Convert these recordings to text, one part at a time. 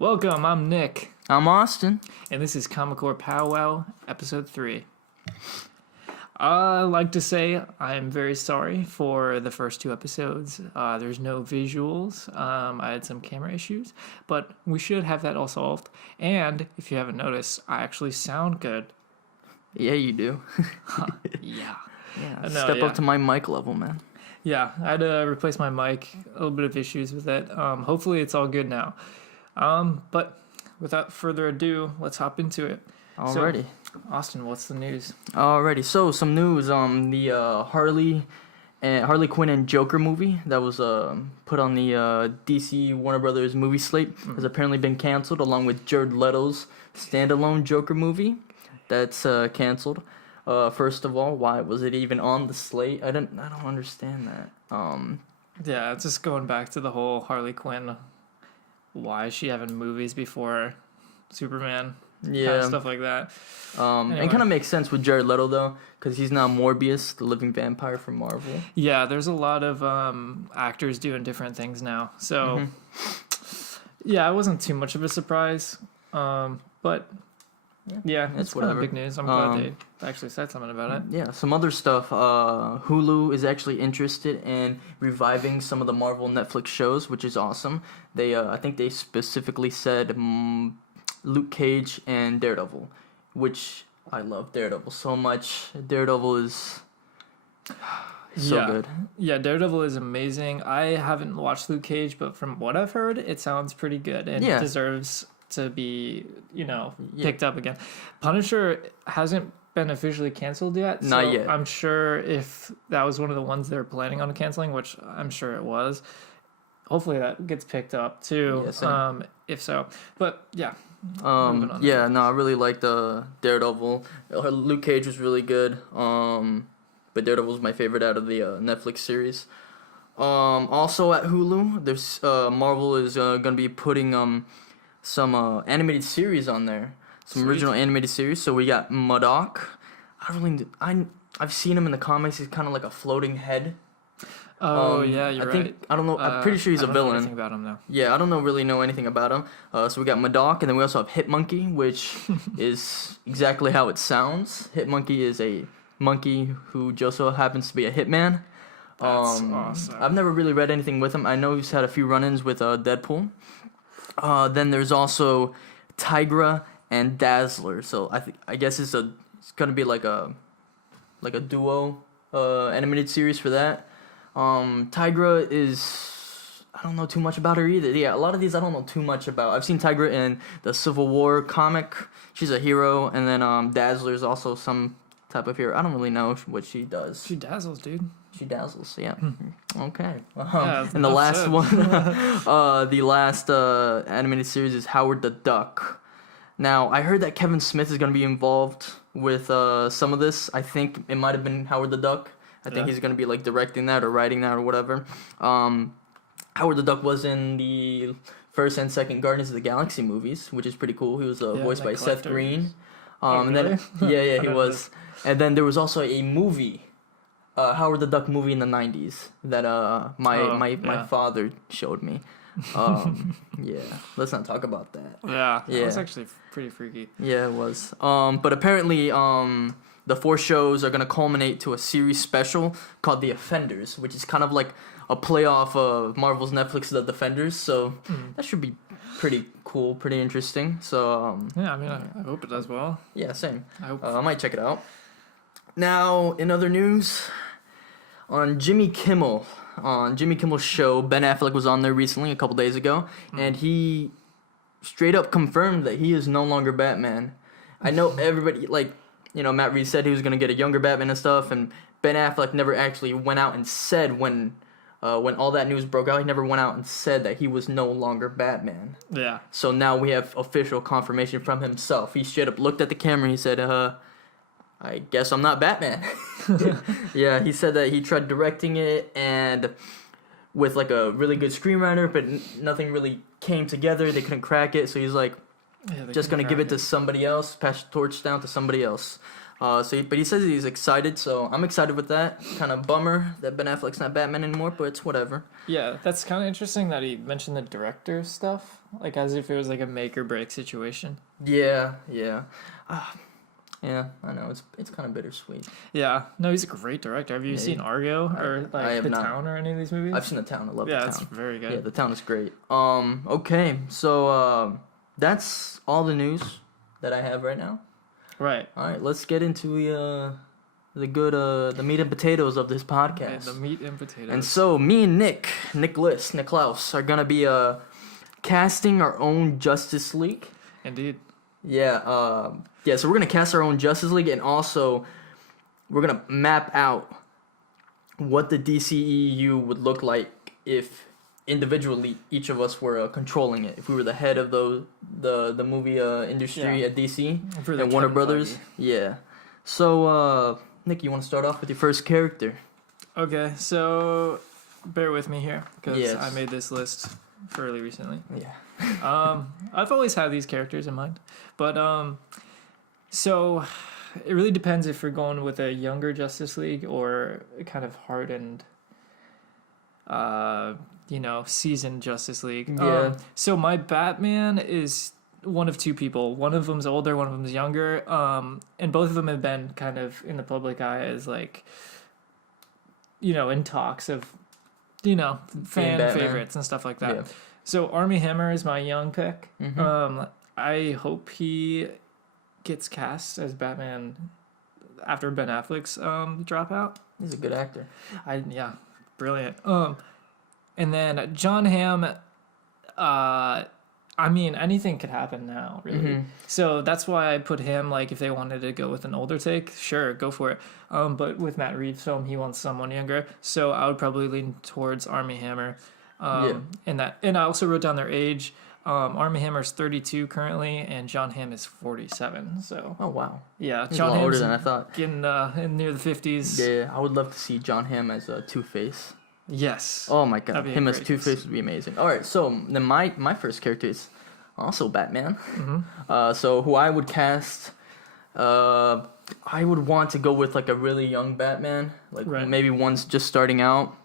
Welcome, I'm Nick, I'm Austin. and this is Comicore Powwow, Episode 3. I'd like to say I'm very sorry for the first two episodes. There's no visuals. I had some camera issues, but we should have that all solved. And if you haven't noticed, I actually sound good. Yeah, you do. Yeah. Yeah, step up to my mic level, man. Yeah, I had to replace my mic. A little bit of issues with it. Hopefully it's all good now. But without further ado, let's hop into it. Alrighty. So, Austin, what's the news? Alrighty. So some news. The Harley Quinn and Joker movie that was put on the DC Warner Brothers movie slate has apparently been canceled, along with Jared Leto's standalone Joker movie. That's canceled. First of all, why was it even on the slate? I don't understand that. Yeah, it's just going back to the whole Harley Quinn. Why is she having movies before Superman? Yeah, kind of stuff like that. Anyway. And kind of makes sense with Jared Leto though, because he's now Morbius, the living vampire from Marvel. Yeah, there's a lot of actors doing different things now. So, yeah, it wasn't too much of a surprise. But yeah, it's kind of big news. I'm glad they actually said something about it. Yeah, some other stuff. Hulu is actually interested in reviving some of the Marvel Netflix shows, which is awesome. They, I think they specifically said Luke Cage and Daredevil, which I love Daredevil so much. Daredevil is so good. Yeah, Daredevil is amazing. I haven't watched Luke Cage, but from what I've heard, it sounds pretty good and it deserves to be, picked up again. Punisher hasn't been officially canceled yet. Not yet. I'm sure if that was one of the ones they're planning on canceling, which I'm sure it was, hopefully that gets picked up too. Yeah, if so. But yeah. I really liked Daredevil. Luke Cage was really good. But Daredevil was my favorite out of the Netflix series. Also at Hulu, there's Marvel is gonna be putting some animated series on there, some original animated series. So we got M.O.D.O.K. I've seen him in the comics. He's kind of like a floating head. Oh yeah, you're right. I don't know. I'm pretty sure he's a villain. I don't know anything about him though. Yeah, I don't really know anything about him. So we got M.O.D.O.K. and then we also have Hitmonkey, which is exactly how it sounds. Hitmonkey is a monkey who just so happens to be a hitman. That's awesome. I've never really read anything with him. I know he's had a few run-ins with Deadpool. Then there's also Tigra and Dazzler. So I guess it's gonna be like a duo animated series for that. Tigra is, I don't know too much about her either. Yeah, a lot of these I don't know too much about. I've seen Tigra in the Civil War comic. She's a hero, and then Dazzler is also some type of hero. I don't really know what she does. She dazzles, dude. She dazzles, yeah. Okay. Yeah, and the last one, the last animated series is Howard the Duck. Now, I heard that Kevin Smith is going to be involved with some of this. I think it might have been Howard the Duck. I think he's going to be like directing that or writing that or whatever. Howard the Duck was in the first and second Guardians of the Galaxy movies, which is pretty cool. He was voiced by Seth Green. And then he was. And then there was also a movie, Howard the Duck movie in the 90s that my father showed me. Yeah, let's not talk about that. Yeah, that was actually pretty freaky. Yeah, it was. But apparently, the 4 shows are going to culminate to a series special called The Offenders, which is kind of like a playoff of Marvel's Netflix The Defenders. So that should be pretty cool, pretty interesting. So yeah, I mean, I hope it does well. Yeah, same. I might check it out. Now, in other news, on Jimmy Kimmel's show, Ben Affleck was on there recently, a couple days ago, and he straight up confirmed that he is no longer Batman. I know everybody, Matt Reeves said he was going to get a younger Batman and stuff, and Ben Affleck never actually went out and said when all that news broke out, he never went out and said that he was no longer Batman. Yeah. So now we have official confirmation from himself. He straight up looked at the camera and he said, I guess I'm not Batman. Yeah, he said that he tried directing it and with like a really good screenwriter, but nothing really came together. They couldn't crack it, so he's like, just gonna give it to somebody else, pass the torch down to somebody else. But he says he's excited, so I'm excited with that. Kind of bummer that Ben Affleck's not Batman anymore, but it's whatever. Yeah, that's kind of interesting that he mentioned the director stuff, like as if it was like a make or break situation. Yeah. Yeah, I know. It's kind of bittersweet. Yeah, no, he's a great director. Have you seen Argo or I like have The not. Town or any of these movies? I've seen The Town. I love The Yeah, Town. it's very good. Yeah, The Town is great. Okay, so that's all the news that I have right now. Right. All right, let's get into the meat and potatoes of this podcast. And the meat and potatoes. And so me and Niklaus are gonna be casting our own Justice League. Indeed. Yeah, so we're gonna cast our own Justice League, and also we're gonna map out what the DCEU would look like if individually each of us were controlling it. If we were the head of the movie industry at DC and Warner Brothers. Feige. Yeah. So Nick, you want to start off with your first character? Okay, so bear with me here because Yes. I made this list fairly recently. Yeah. I've always had these characters in mind, but so it really depends if you're going with a younger Justice League or a kind of hardened, seasoned Justice League. Yeah. So my Batman is one of two people. One of them's older, one of them's younger. And both of them have been kind of in the public eye as like, in talks of, fan Batman. favorites and stuff like that. Yeah. So Armie Hammer is my young pick. Mm-hmm. I hope he gets cast as Batman after Ben Affleck's dropout. He's a good actor. Brilliant. And then John Hamm. Anything could happen now, really. Mm-hmm. So that's why I put him. Like, if they wanted to go with an older take, sure, go for it. But with Matt Reeves' film, he wants someone younger. So I would probably lean towards Armie Hammer. And I also wrote down their age. Armie Hammer's 32 currently, and John Hamm is 47. So. Oh wow. Yeah, He's John a lot Hamm's older than I thought. getting in near the 50s. Yeah, I would love to see John Hamm as Two-Face. Yes. Oh my god, That'd be him as great. Two-Face would be amazing. All right, so then my first character is also Batman. Mm-hmm. So who I would cast, I would want to go with like a really young Batman, like Right. maybe one's just starting out,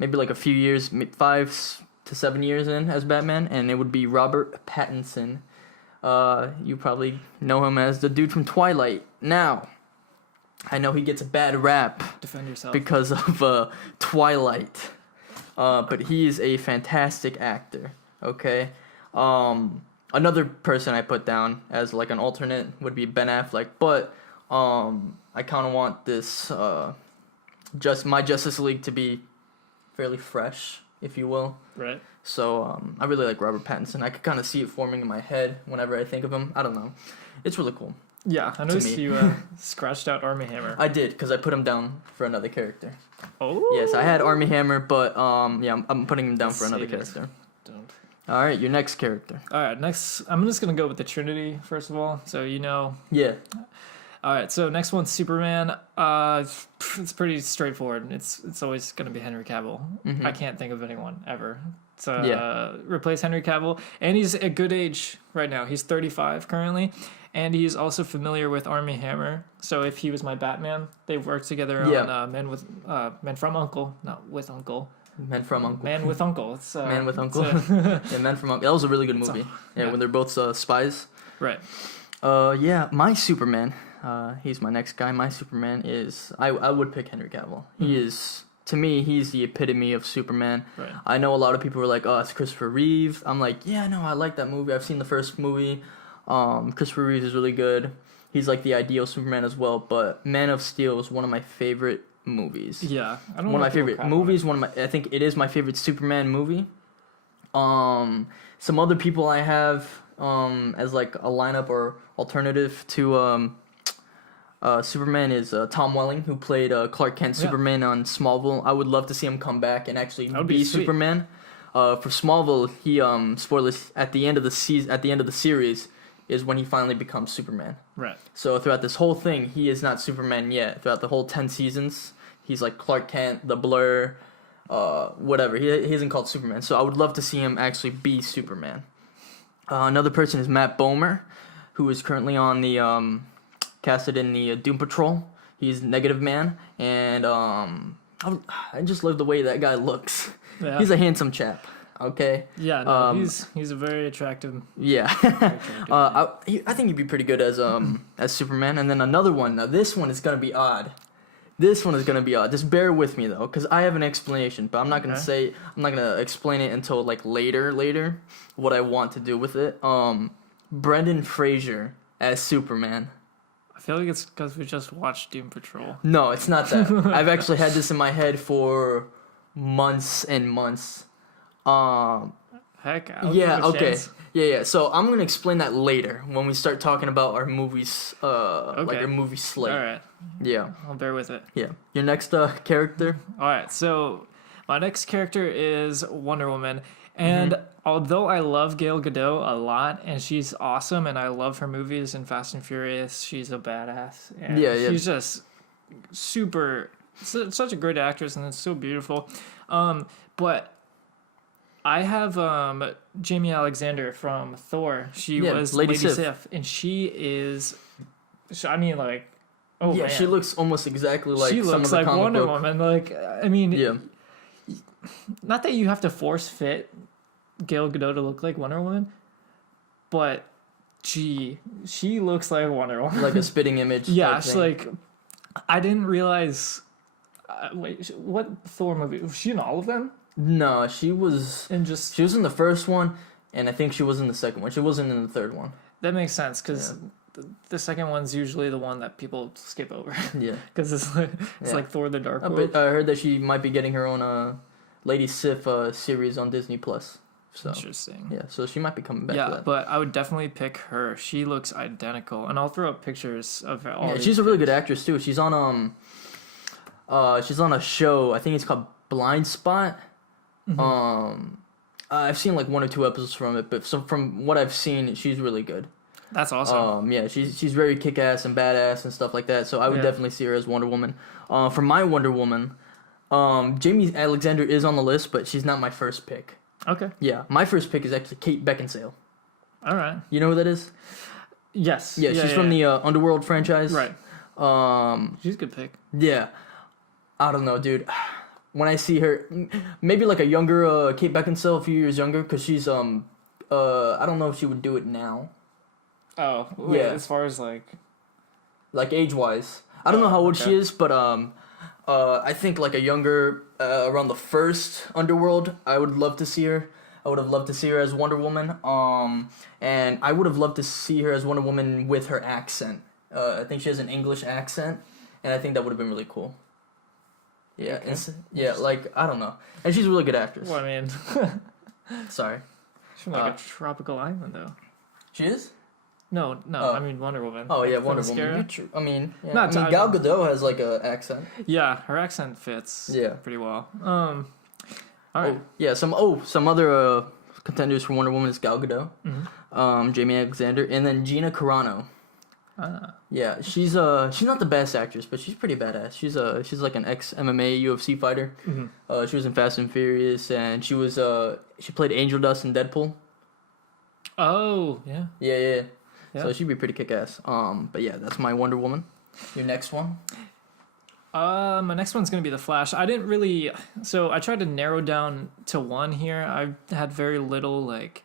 maybe like a few years, 5 to 7 years in as Batman, and it would be Robert Pattinson. You probably know him as the dude from Twilight. Now, I know he gets a bad rap Defend yourself. because of Twilight, but he is a fantastic actor. Okay. Another person I put down as like an alternate would be Ben Affleck, but I kind of want this my Justice League to be fairly fresh, if you will. Right. So I really like Robert Pattinson. I could kind of see it forming in my head whenever I think of him. I don't know. It's really cool. Yeah, I noticed me. you scratched out Armie Hammer. I did, because I put him down for another character. Oh. Yes, I had Armie Hammer, but I'm putting him down for another Save it. character. Don't. All right, your next character. All right, next, I'm just going to go with the Trinity, first of all. So, Yeah. All right, so next one's Superman. It's pretty straightforward. It's always going to be Henry Cavill. Mhm. I can't think of anyone ever. So, Yeah. replace Henry Cavill. And he's at good age right now. He's 35 currently. And he's also familiar with Armie Hammer. So if he was my Batman, they worked together on Men from Uncle, not with Uncle. Man from Uncle. Man with Uncle. It's Man with Uncle. it's Yeah, Man from Uncle. That was a really good movie. yeah. When they're both spies. right. My Superman. He's my next guy. My Superman is I would pick Henry Cavill. He is, to me, he's the epitome of Superman. Right. I know a lot of people were like, "Oh, it's Christopher Reeve." I'm like, "Yeah, no, I like that movie. I've seen the first movie. Christopher Reeve is really good. He's like the ideal Superman as well." But Man of Steel is one of my favorite movies. Yeah, I don't One of know my favorite movies. I think it is my favorite Superman movie. Some other people I have as like a lineup or alternative to Superman is Tom Welling, who played Clark Kent Superman on Smallville. I would love to see him come back and actually be sweet. Superman. For Smallville, he spoilers at the end of the series is when he finally becomes Superman. Right. So throughout this whole thing, he is not Superman yet. Throughout the whole 10 seasons, he's like Clark Kent, the Blur, whatever. He isn't called Superman. So I would love to see him actually be Superman. Another person is Matt Bomer, who is currently on the casted in the Doom Patrol. He's Negative Man, and I just love the way that guy looks. Yeah. He's a handsome chap. Okay. Yeah, no, he's a very attractive. Yeah. I think he'd be pretty good as Superman. And then another one. Now this one is gonna be odd. Just bear with me though, because I have an explanation, but I'm not gonna explain it until like later. What I want to do with it. Brendan Fraser as Superman. I feel like it's because we just watched Doom Patrol. No, it's not that. I've actually had this in my head for months and months. Heck, I'll yeah, give it a okay. chance. Yeah. So I'm gonna explain that later when we start talking about our movies, like our movie slate. All right. Yeah. I'll bear with it. Yeah. Your next character? All right. So my next character is Wonder Woman, and although I love Gal Gadot a lot, and she's awesome, and I love her movies and Fast and Furious, she's a badass. And she's just such a great actress, and it's so beautiful. But I have Jamie Alexander from Thor. She was Lady Sif, and she is. I mean, like, oh yeah, man. she looks almost exactly like she looks like Wonder Woman. Like, I mean, not that you have to force fit Gal Gadot to look like Wonder Woman, but she looks like Wonder Woman, like a spitting image. Yeah, she's like, I didn't realize. Wait, what Thor movie was she in? All of them? No, she was in the first one, and I think she was in the second one. She wasn't in the third one. That makes sense because the second one's usually the one that people skip over. Yeah, because it's like Thor: The Dark World. But I heard that she might be getting her own Lady Sif series on Disney Plus. So, interesting. Yeah, so she might be coming back. Yeah, to that. but I would definitely pick her. She looks identical, and I'll throw up pictures of her. Yeah, she's a really good actress too. She's on a show. I think it's called Blind Spot. I've seen like 1 or 2 episodes from it, but from what I've seen, she's really good. That's awesome. Yeah, she's very kick-ass and badass and stuff like that. So I would definitely see her as Wonder Woman. For my Wonder Woman, Jamie Alexander is on the list, but she's not my first pick. Okay. Yeah, my first pick is actually Kate Beckinsale. All right. You know who that is? Yes. Yeah, she's from the Underworld franchise. Right. She's a good pick. Yeah. I don't know, dude. When I see her, maybe like a younger Kate Beckinsale, a few years younger, because she's I don't know if she would do it now. Oh, wait, as far as like age wise, I don't know how old she is, but I think like a younger around the first Underworld, I would love to see her. I would have loved to see her as Wonder Woman. And I would have loved to see her as Wonder Woman with her accent. I think she has an English accent, and I think that would have been really cool. Yeah, okay. Like, I don't know. And she's a really good actress. Well, I mean... Sorry. She's from like a tropical island, though. She is? No, I mean Wonder Woman. Oh, yeah, Wonder Woman. Gal Gadot has like an accent. Yeah, her accent fits pretty well. All right. Some other contenders for Wonder Woman is Gal Gadot, Jamie Alexander, and then Gina Carano. Yeah, she's not the best actress, but she's pretty badass. She's like an ex-MMA UFC fighter. She was in Fast and Furious, and she played Angel Dust in Deadpool. Oh, yeah. Yeah. So she'd be pretty kick-ass. But yeah, that's my Wonder Woman. Your next one? My next one's gonna be The Flash. I didn't really, so I tried to narrow down to one here. I had very little like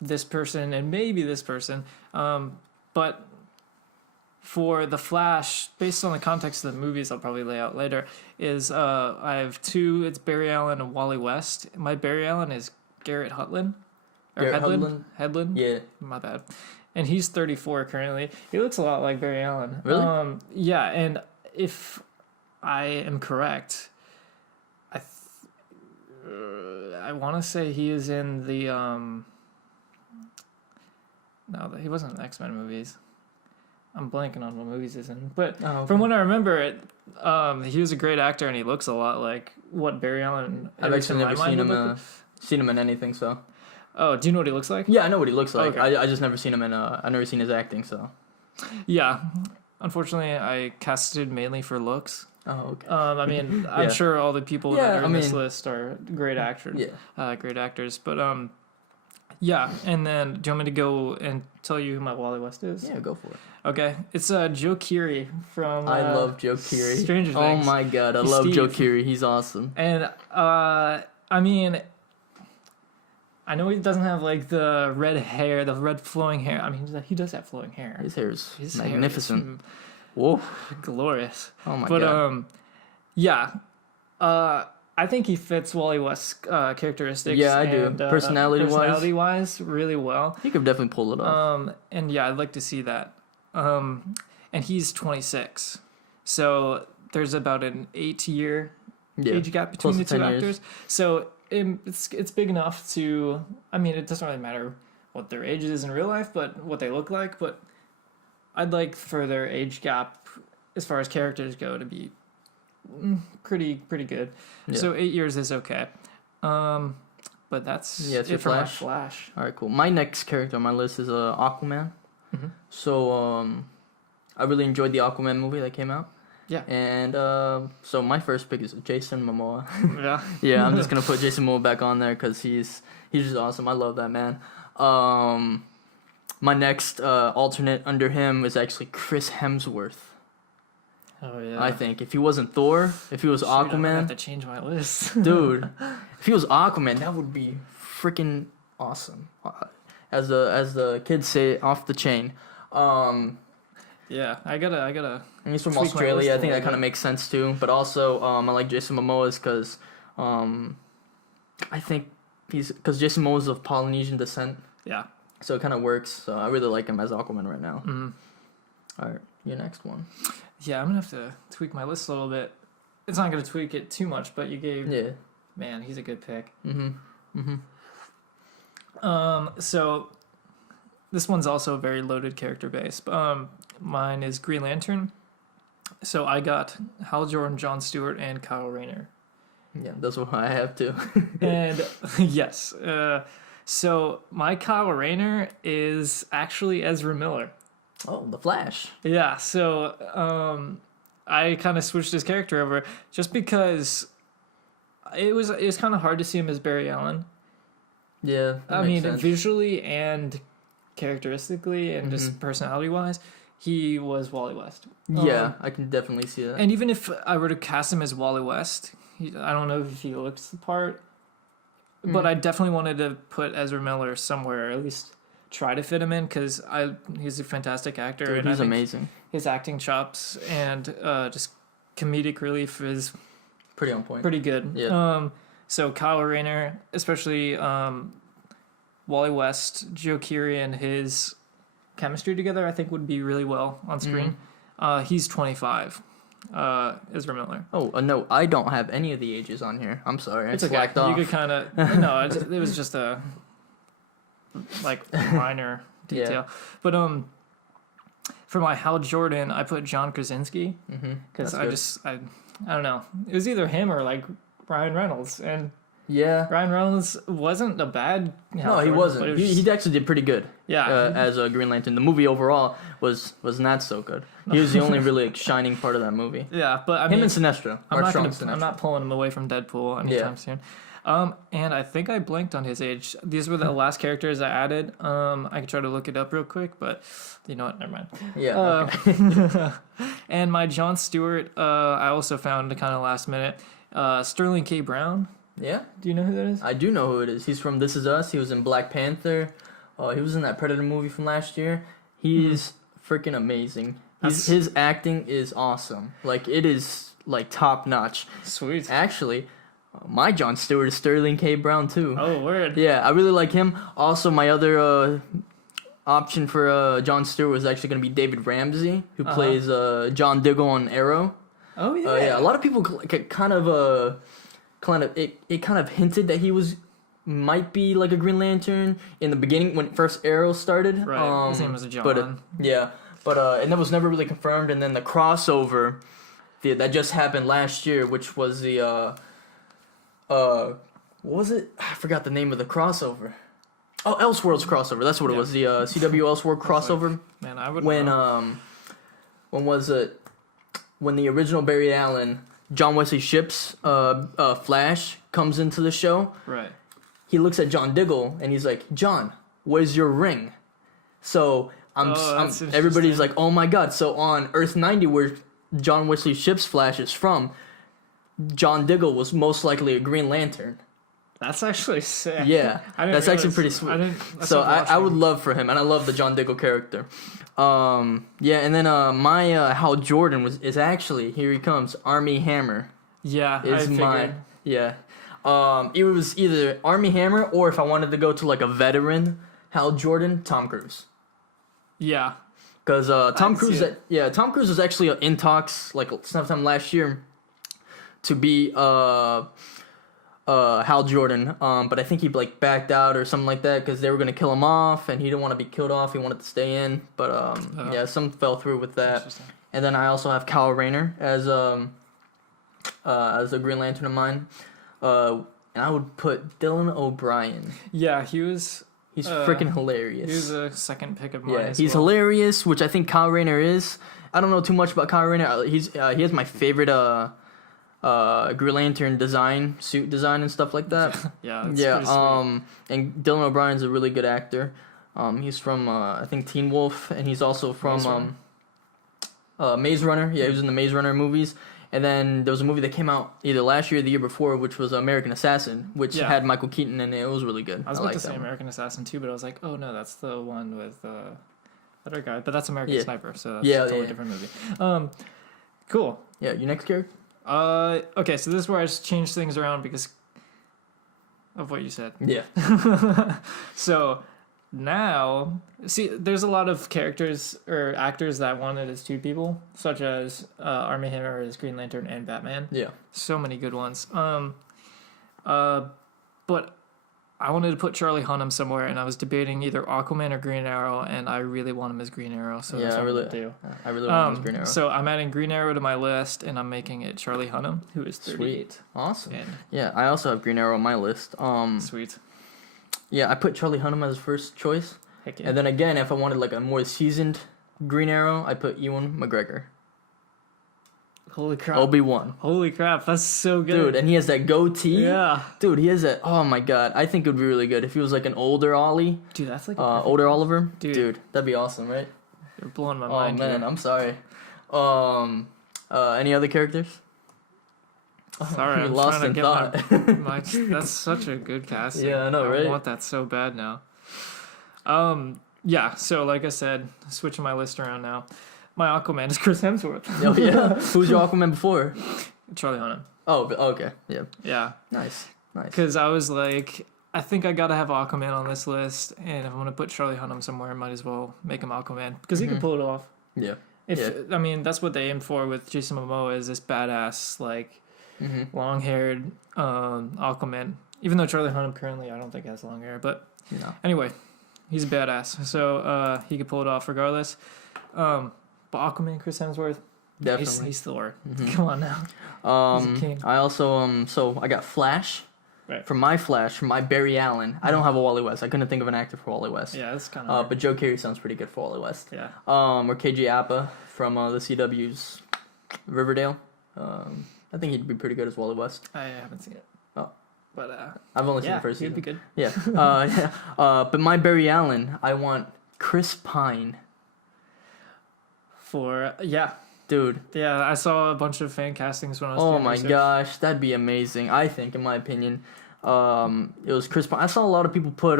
this person and maybe this person, but for The Flash, based on the context of the movies I'll probably lay out later, is I have 2. It's Barry Allen and Wally West. My Barry Allen is Garrett Hedlund. Hedlund? Yeah. My bad. And he's 34 currently. He looks a lot like Barry Allen. Really? Yeah, and if I am correct, I want to say he is in the... No, he wasn't in the X-Men movies. I'm blanking on what movies he's in. But from what I remember, he was a great actor, and he looks a lot like what Barry Allen... I've actually never seen him in anything, so... Oh, do you know what he looks like? Yeah, I know what he looks like. Okay. I just never seen him in... I've never seen his acting, so... Yeah. Unfortunately, I casted mainly for looks. Oh, okay. I mean, I'm sure all the people that are in this list are great actors. Yeah. Great actors. But, Yeah, and then do you want me to go and tell you who my Wally West is? Yeah, go for it. Okay, it's Joe Keery from. I love Joe Keery. Stranger Oh Things. my god, I He's love Joe Steve. Keery. He's awesome. And I mean, I know he doesn't have like the red hair, the red flowing hair. I mean, he does have flowing hair. His hair is His hair is magnificent. Whoa. glorious. Oh my But god. yeah, I think he fits Wally West's characteristics. Yeah, I do. And, Personality-wise? personality-wise, really well. He could definitely pull it off. And yeah, I'd like to see that. And he's 26, so there's about an 8-year age gap between close the to two 10 years. actors. So it's big enough to. I mean, it doesn't really matter what their age is in real life, but what they look like. But I'd like for their age gap, as far as characters go, to be pretty good. Yeah. So 8 years is okay. But that's it's your it for my Flash. Flash. All right, cool. My next character on my list is Aquaman. Mhm. So I really enjoyed the Aquaman movie that came out. Yeah. And so my first pick is Jason Momoa. Yeah. Yeah, I'm just gonna put Jason Momoa back on there because he's just awesome. I love that man. My next alternate under him is actually Chris Hemsworth. Oh yeah. I think if he wasn't Thor, if he was Shoot, I'm gonna have Aquaman, to change my list. dude, if he was Aquaman, that would be freaking awesome. As the kids say, off the chain. Yeah, I gotta. And he's from tweak my list Australia. a I think that little kind of bit. makes sense too. But also, I like Jason Momoa's because, I think because Jason Momoa's of Polynesian descent, Yeah. so it kind of works. So I really like him as Aquaman right now. Mm. All right, your next one. Yeah, I'm gonna have to tweak my list a little bit. It's not gonna tweak it too much, but you gave. Yeah. Man, he's a good pick. Mm-hmm. So this one's also a very loaded character base. Mine is Green Lantern. So I got Hal Jordan, Jon Stewart, and Kyle Rayner. Yeah, that's what I have too. And yes, so my Kyle Rayner is actually Ezra Miller. Oh, the Flash. Yeah, so I kind of switched his character over just because it was kind of hard to see him as Barry Allen. Yeah, I mean, visually and characteristically and just personality wise, he was Wally West. Yeah, I can definitely see that. And even if I were to cast him as Wally West, I don't know if he looks the part, but I definitely wanted to put Ezra Miller somewhere, or at least try to fit him in, because he's a fantastic actor. Dude, and he's I think amazing. his acting chops and just comedic relief is Pretty on point. pretty good. Yeah. So Kyle Rayner, especially Wally West, Joe Keery, and his chemistry together, I think would be really well on screen. He's 25. Ezra Miller. Oh, no, I don't have any of the ages on here. I'm sorry. It's I okay. slacked off. You could kind of no. It was just a minor detail. Yeah. But for my Hal Jordan, I put John Krasinski because That's good. I don't know. It was either him or like Ryan Reynolds, and Yeah. Ryan Reynolds wasn't a bad. Hal No, he Jordan, wasn't. but it was He actually did pretty good. Yeah. As a Green Lantern, the movie overall was not so good. He was the only really shining part of that movie. yeah, but I Him mean, and Sinestro. I'm not pulling him away from Deadpool anytime soon. And I think I blanked on his age. These were the last characters I added. I could try to look it up real quick, but you know what? Never mind. Yeah. Okay. And my Jon Stewart, I also found kind of last minute. Sterling K. Brown. Yeah. Do you know who that is? I do know who it is. He's from This Is Us. He was in Black Panther. He was in that Predator movie from last year. He's freaking amazing. His acting is awesome. Like, it is like top notch. Sweet. Actually, my Jon Stewart is Sterling K. Brown too. Oh, word. Yeah, I really like him. Also, my other option for Jon Stewart was actually going to be David Ramsey, who plays John Diggle on Arrow. Oh, yeah. Yeah, a lot of people kind of hinted that he might be like a Green Lantern in the beginning when first Arrow started. Right. His name was John. But and that was never really confirmed. And then the crossover that just happened last year, which was the what was it? I forgot the name of the crossover. Oh, Elseworlds crossover. That's what it was. The CW Elseworld crossover. Man, I would When know. when was it? When the original Barry Allen, John Wesley Shipp's Flash comes into the show. Right. he looks at John Diggle and he's like, John, where's your ring? So everybody's like, oh my god. So on Earth 90, where John Wesley Ships Flash is from, John Diggle was most likely a Green Lantern. That's actually sick. Yeah, that's actually pretty sweet. So I would love for him, and I love the John Diggle character. Yeah, and then my Hal Jordan is actually, here he comes, Army Hammer. Yeah, is my yeah. It was either Army Hammer or if I wanted to go to like a veteran Hal Jordan, Tom Cruise. Yeah, because Tom Cruise was actually in talks like sometime last year to be Hal Jordan, but I think he like backed out or something like that because they were gonna kill him off, and he didn't want to be killed off. He wanted to stay in, but yeah, some fell through with that. And then I also have Kyle Rayner as a Green Lantern of mine, and I would put Dylan O'Brien. Yeah, he's freaking hilarious. He was a second pick of mine. Yeah, he's hilarious, which I think Kyle Rayner is. I don't know too much about Kyle Rayner. He has my favorite Green Lantern suit design and stuff like that. Yeah. And Dylan O'Brien's a really good actor. He's from I think Teen Wolf, and he's also from Maze Runner. Yeah, he was in the Maze Runner movies. And then there was a movie that came out either last year or the year before, which was American Assassin, which had Michael Keaton in it. It was really good. I was about to say American Assassin too, but I was like, oh no, that's the one with other guy. But that's American Sniper, so that's a totally different movie. Cool. Yeah, your next character? Okay, so this is where I just changed things around because of what you said. Yeah. So now, see, there's a lot of characters or actors that wanted as two people, such as Armie Hammer as Green Lantern and Batman. Yeah. So many good ones. But I wanted to put Charlie Hunnam somewhere, and I was debating either Aquaman or Green Arrow, and I really want him as Green Arrow, so that's what I'm going to do. I really want him as Green Arrow. So I'm adding Green Arrow to my list, and I'm making it Charlie Hunnam, who is 38. Sweet. Awesome. Yeah, I also have Green Arrow on my list. Sweet. Yeah, I put Charlie Hunnam as first choice. Heck yeah. And then again, if I wanted like a more seasoned Green Arrow, I put Ewan McGregor. Holy crap. Obi-Wan. Holy crap, that's so good. Dude, and he has that goatee. Yeah. Dude, he has that. Oh my god. I think it would be really good if he was like an older Ollie. Dude, that's like older Oliver. Dude, that'd be awesome, right? You're blowing my mind. Oh man, I'm sorry. Any other characters? Sorry, I'm lost trying to in get thought. That's such a good casting. Yeah, I know, right? I want that so bad now. Yeah, so like I said, switching my list around now. My Aquaman is Chris Hemsworth. Oh yeah. Who's your Aquaman before? Charlie Hunnam. Oh, okay. Yeah. Yeah. Nice. Because I was like, I think I gotta have Aquaman on this list, and if I'm gonna put Charlie Hunnam somewhere, I might as well make him Aquaman because he can pull it off. Yeah. I mean, that's what they aimed for with Jason Momoa, is this badass like long-haired Aquaman. Even though Charlie Hunnam currently, I don't think has long hair, but anyway, he's a badass, so he could pull it off regardless. But Aquaman, Chris Hemsworth, definitely, he's Thor. Come on now. He's a king. I also so I got Flash. Right. For my Barry Allen. I don't have a Wally West. I couldn't think of an actor for Wally West. Yeah, that's kind of. But Joe Carey sounds pretty good for Wally West. Yeah. Or KJ Apa from the CW's Riverdale. I think he'd be pretty good as Wally West. I haven't seen it. Oh. But I've only seen the first he'd season. be good. Yeah. But my Barry Allen, I want Chris Pine. Dude. Yeah, I saw a bunch of fan castings when I was Oh doing my research. gosh, that'd be amazing. I think, in my opinion, it was Chris Pine. I saw a lot of people put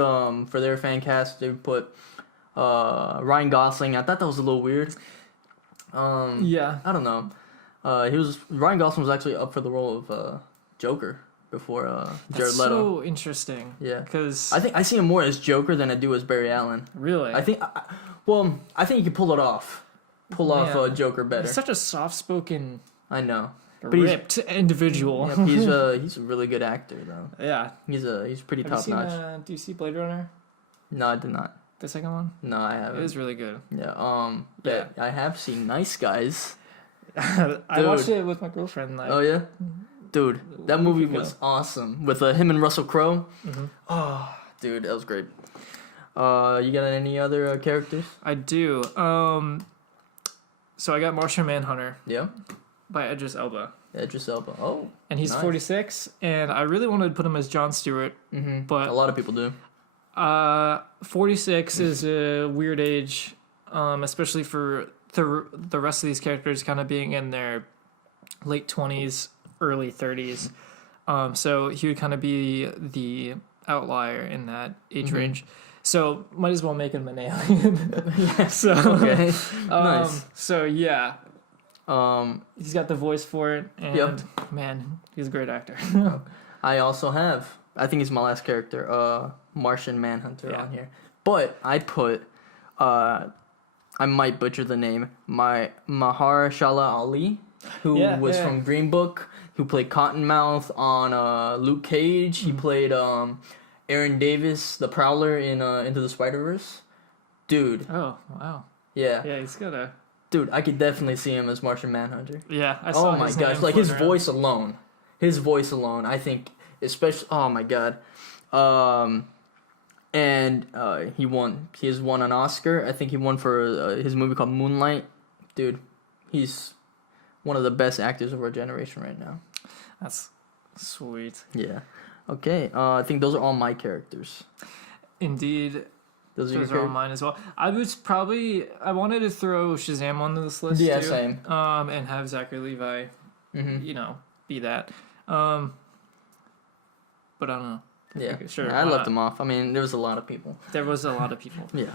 for their fan cast. They put Ryan Gosling. I thought that was a little weird. Yeah. I don't know. Ryan Gosling was actually up for the role of Joker before Jared That's Leto. So interesting. Yeah, because I think I see him more as Joker than I do as Barry Allen. Really, I think. I think he could pull it off. Pull off Joker better. He's such a soft-spoken, I know, ripped individual. Yeah, he's a really good actor though. Yeah, he's pretty top notch. Do you see Blade Runner? No, I did not. The second one? No, I haven't. It is really good. Yeah. Yeah. I have seen Nice Guys. I watched it with my girlfriend. Oh yeah, dude, that movie was awesome with him and Russell Crowe. Oh, dude, that was great. You got any other characters? I do. So I got Martian Manhunter. Yeah. By Idris Elba. Idris Elba. Oh, and he's nice. 46. And I really wanted to put him as Jon Stewart, but a lot of people do. 46 is a weird age, especially for the rest of these characters kind of being in their late 20s, early 30s. So he would kind of be the outlier in that age range. So might as well make him an alien. Yeah. So Okay. Nice. So yeah, Um, he's got the voice for it, and Yep. man, he's a great actor. I also have. I think he's my last character. Martian Manhunter Yeah. on here, but I put. I might butcher the name. Mahershala Ali, who was from Green Book, who played Cottonmouth on Luke Cage. He played Aaron Davis, the Prowler in Into the Spider-Verse. Dude. Oh wow. Yeah. Yeah, he's got a. Dude, I could definitely see him as Martian Manhunter. Yeah, I saw. Oh my his gosh, name like his floating around. voice alone, I think, especially. Oh my god. And he has won an Oscar. I think he won for his movie called Moonlight. Dude, he's one of the best actors of our generation right now. That's sweet. Yeah. Okay. I think those are all my characters. Indeed. Those are all mine as well. I wanted to throw Shazam onto this list Yeah, too. same. And have Zachary Levi, be that. But I don't know. Yeah, Sure. I left them off. I mean, there was a lot of people. There was a lot of people. Yeah.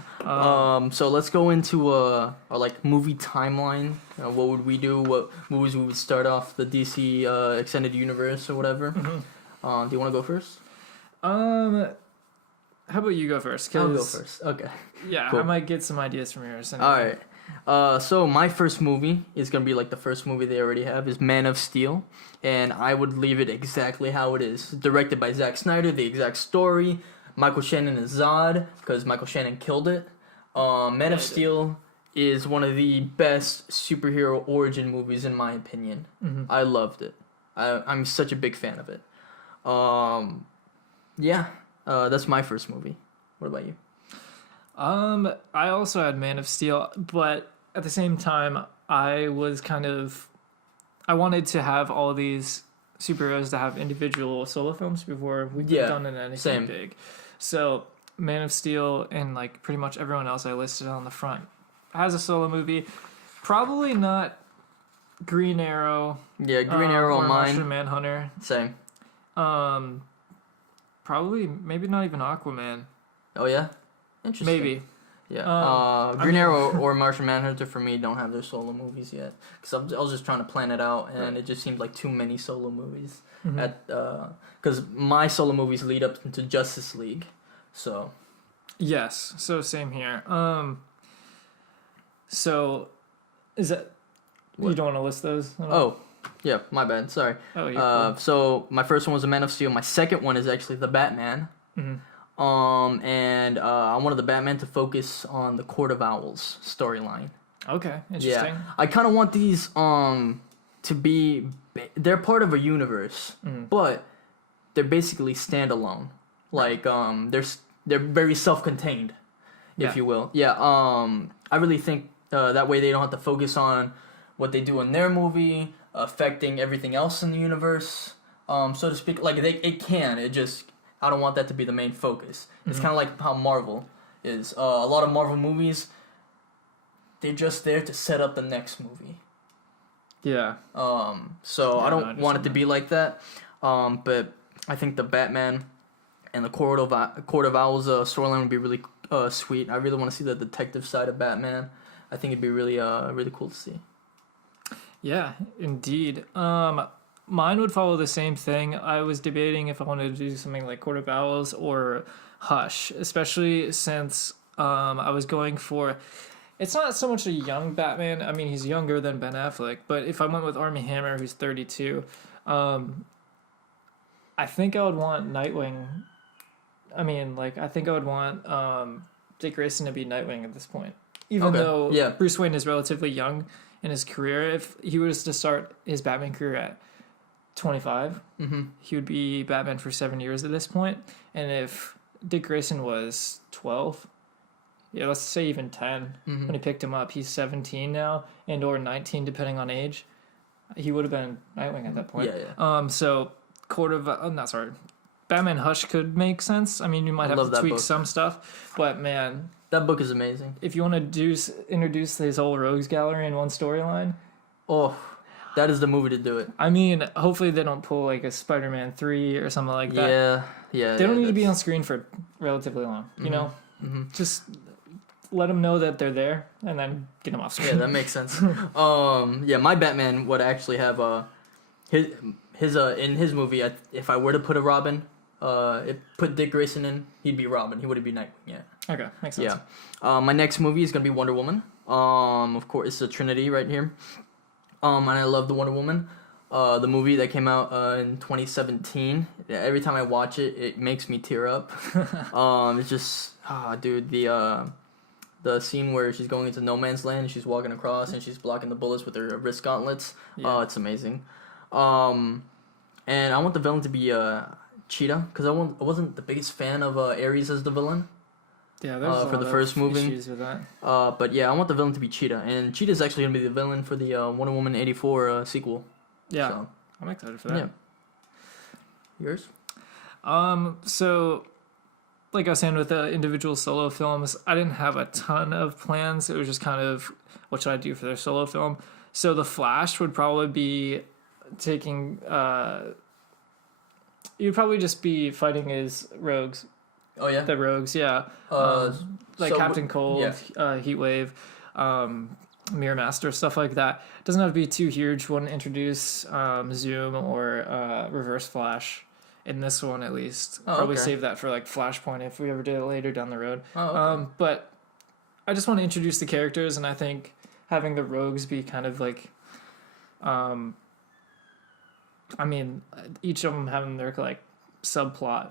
So let's go into our like movie timeline. What would we do? What movies we would start off the DC extended universe or whatever? Do you want to go first? How about you go first? I'll go first. Okay. Yeah, Cool. I might get some ideas from yours. All right. So my first movie is gonna be like the first movie they already have is Man of Steel, and I would leave it exactly how it is. Directed by Zack Snyder, the exact story. Michael Shannon is Zod because Michael Shannon killed it. Man of Steel is one of the best superhero origin movies in my opinion. I loved it. I'm such a big fan of it. Yeah. That's my first movie. What about you? I also had Man of Steel, but at the same time, I wanted to have all these superheroes to have individual solo films before we've done anything big. So Man of Steel and like pretty much everyone else I listed on the front has a solo movie. Probably not Green Arrow. Yeah, Green Arrow or on mine. Martian Manhunter. Same. Probably maybe not even Aquaman. Oh yeah? Interesting. Maybe. Yeah. Green Arrow or Martian Manhunter for me don't have their solo movies yet. Because I was just trying to plan it out, and it just seemed like too many solo movies. Because my solo movies lead up into Justice League. So. Yes. So same here. So is that... What? You don't want to list those? Oh. Yeah, my bad. Sorry. Oh, yeah. Cool. So my first one was The Man of Steel. My second one is actually The Batman. And I wanted The Batman to focus on the Court of Owls storyline. Okay, interesting. Yeah, I kind of want these to be they're part of a universe, but they're basically standalone. Like they're very self-contained, if you will. Yeah. I really think that way they don't have to focus on what they do in their movie affecting everything else in the universe, so to speak. Like I don't want that to be the main focus. It's kind of like how Marvel is. A lot of Marvel movies, they're just there to set up the next movie. Yeah. So I don't want it to be like that. But I think the Batman and the Court of Owls storyline would be really sweet. I really want to see the detective side of Batman. I think it'd be really really cool to see. Yeah, indeed. Mine would follow the same thing. I was debating if I wanted to do something like Court of Owls or Hush, especially since I was going for... It's not so much a young Batman. I mean, he's younger than Ben Affleck, but if I went with Armie Hammer, who's 32, I think I would want Nightwing. I mean, like, I think I would want Dick Grayson to be Nightwing at this point. Even though Bruce Wayne is relatively young in his career, if he was to start his Batman career at 25, he would be Batman for 7 years at this point. And if Dick Grayson was 12, let's say even 10, when he picked him up, he's 17 now, and or 19 depending on age. He would have been Nightwing at that point. Yeah. So Batman Hush could make sense. I mean, you might have to tweak some stuff, but man, that book is amazing. If you want to introduce his whole Rogues Gallery in one storyline, that is the movie to do it. I mean, hopefully they don't pull like a Spider-Man 3 or something like that. Yeah. They don't need to be on screen for relatively long. You know, just let them know that they're there, and then get them off screen. Yeah, that makes sense. My Batman would actually have in his movie. If I were to put a Robin, put Dick Grayson in, he'd be Robin. He wouldn't be Nightwing. Yeah. Okay, makes sense. Yeah. My next movie is gonna be Wonder Woman. Of course, it's a trinity right here. And I love the Wonder Woman. The movie that came out in 2017. Every time I watch it, it makes me tear up. It's just, dude, the scene where she's going into no man's land and she's walking across and she's blocking the bullets with her wrist gauntlets. It's amazing. And I want the villain to be Cheetah, because I wasn't the biggest fan of Ares as the villain. Yeah, there's for the first movie. Issues with that. But yeah, I want the villain to be Cheetah, and Cheetah's actually gonna be the villain for the Wonder Woman 84 sequel. Yeah, so, I'm excited for that. Yeah. Yours? So, like I was saying with the individual solo films, I didn't have a ton of plans. It was just kind of, what should I do for their solo film? So the Flash would probably be taking. You'd probably just be fighting as rogues. Oh yeah, the rogues, yeah. Like Captain Cold, Heatwave, Mirror Master, stuff like that. It doesn't have to be too huge. Wouldn't introduce Zoom or Reverse Flash in this one at least. Probably save that for like Flashpoint if we ever did it later down the road. But I just want to introduce the characters, and I think having the rogues be kind of like, I mean, each of them having their like subplot.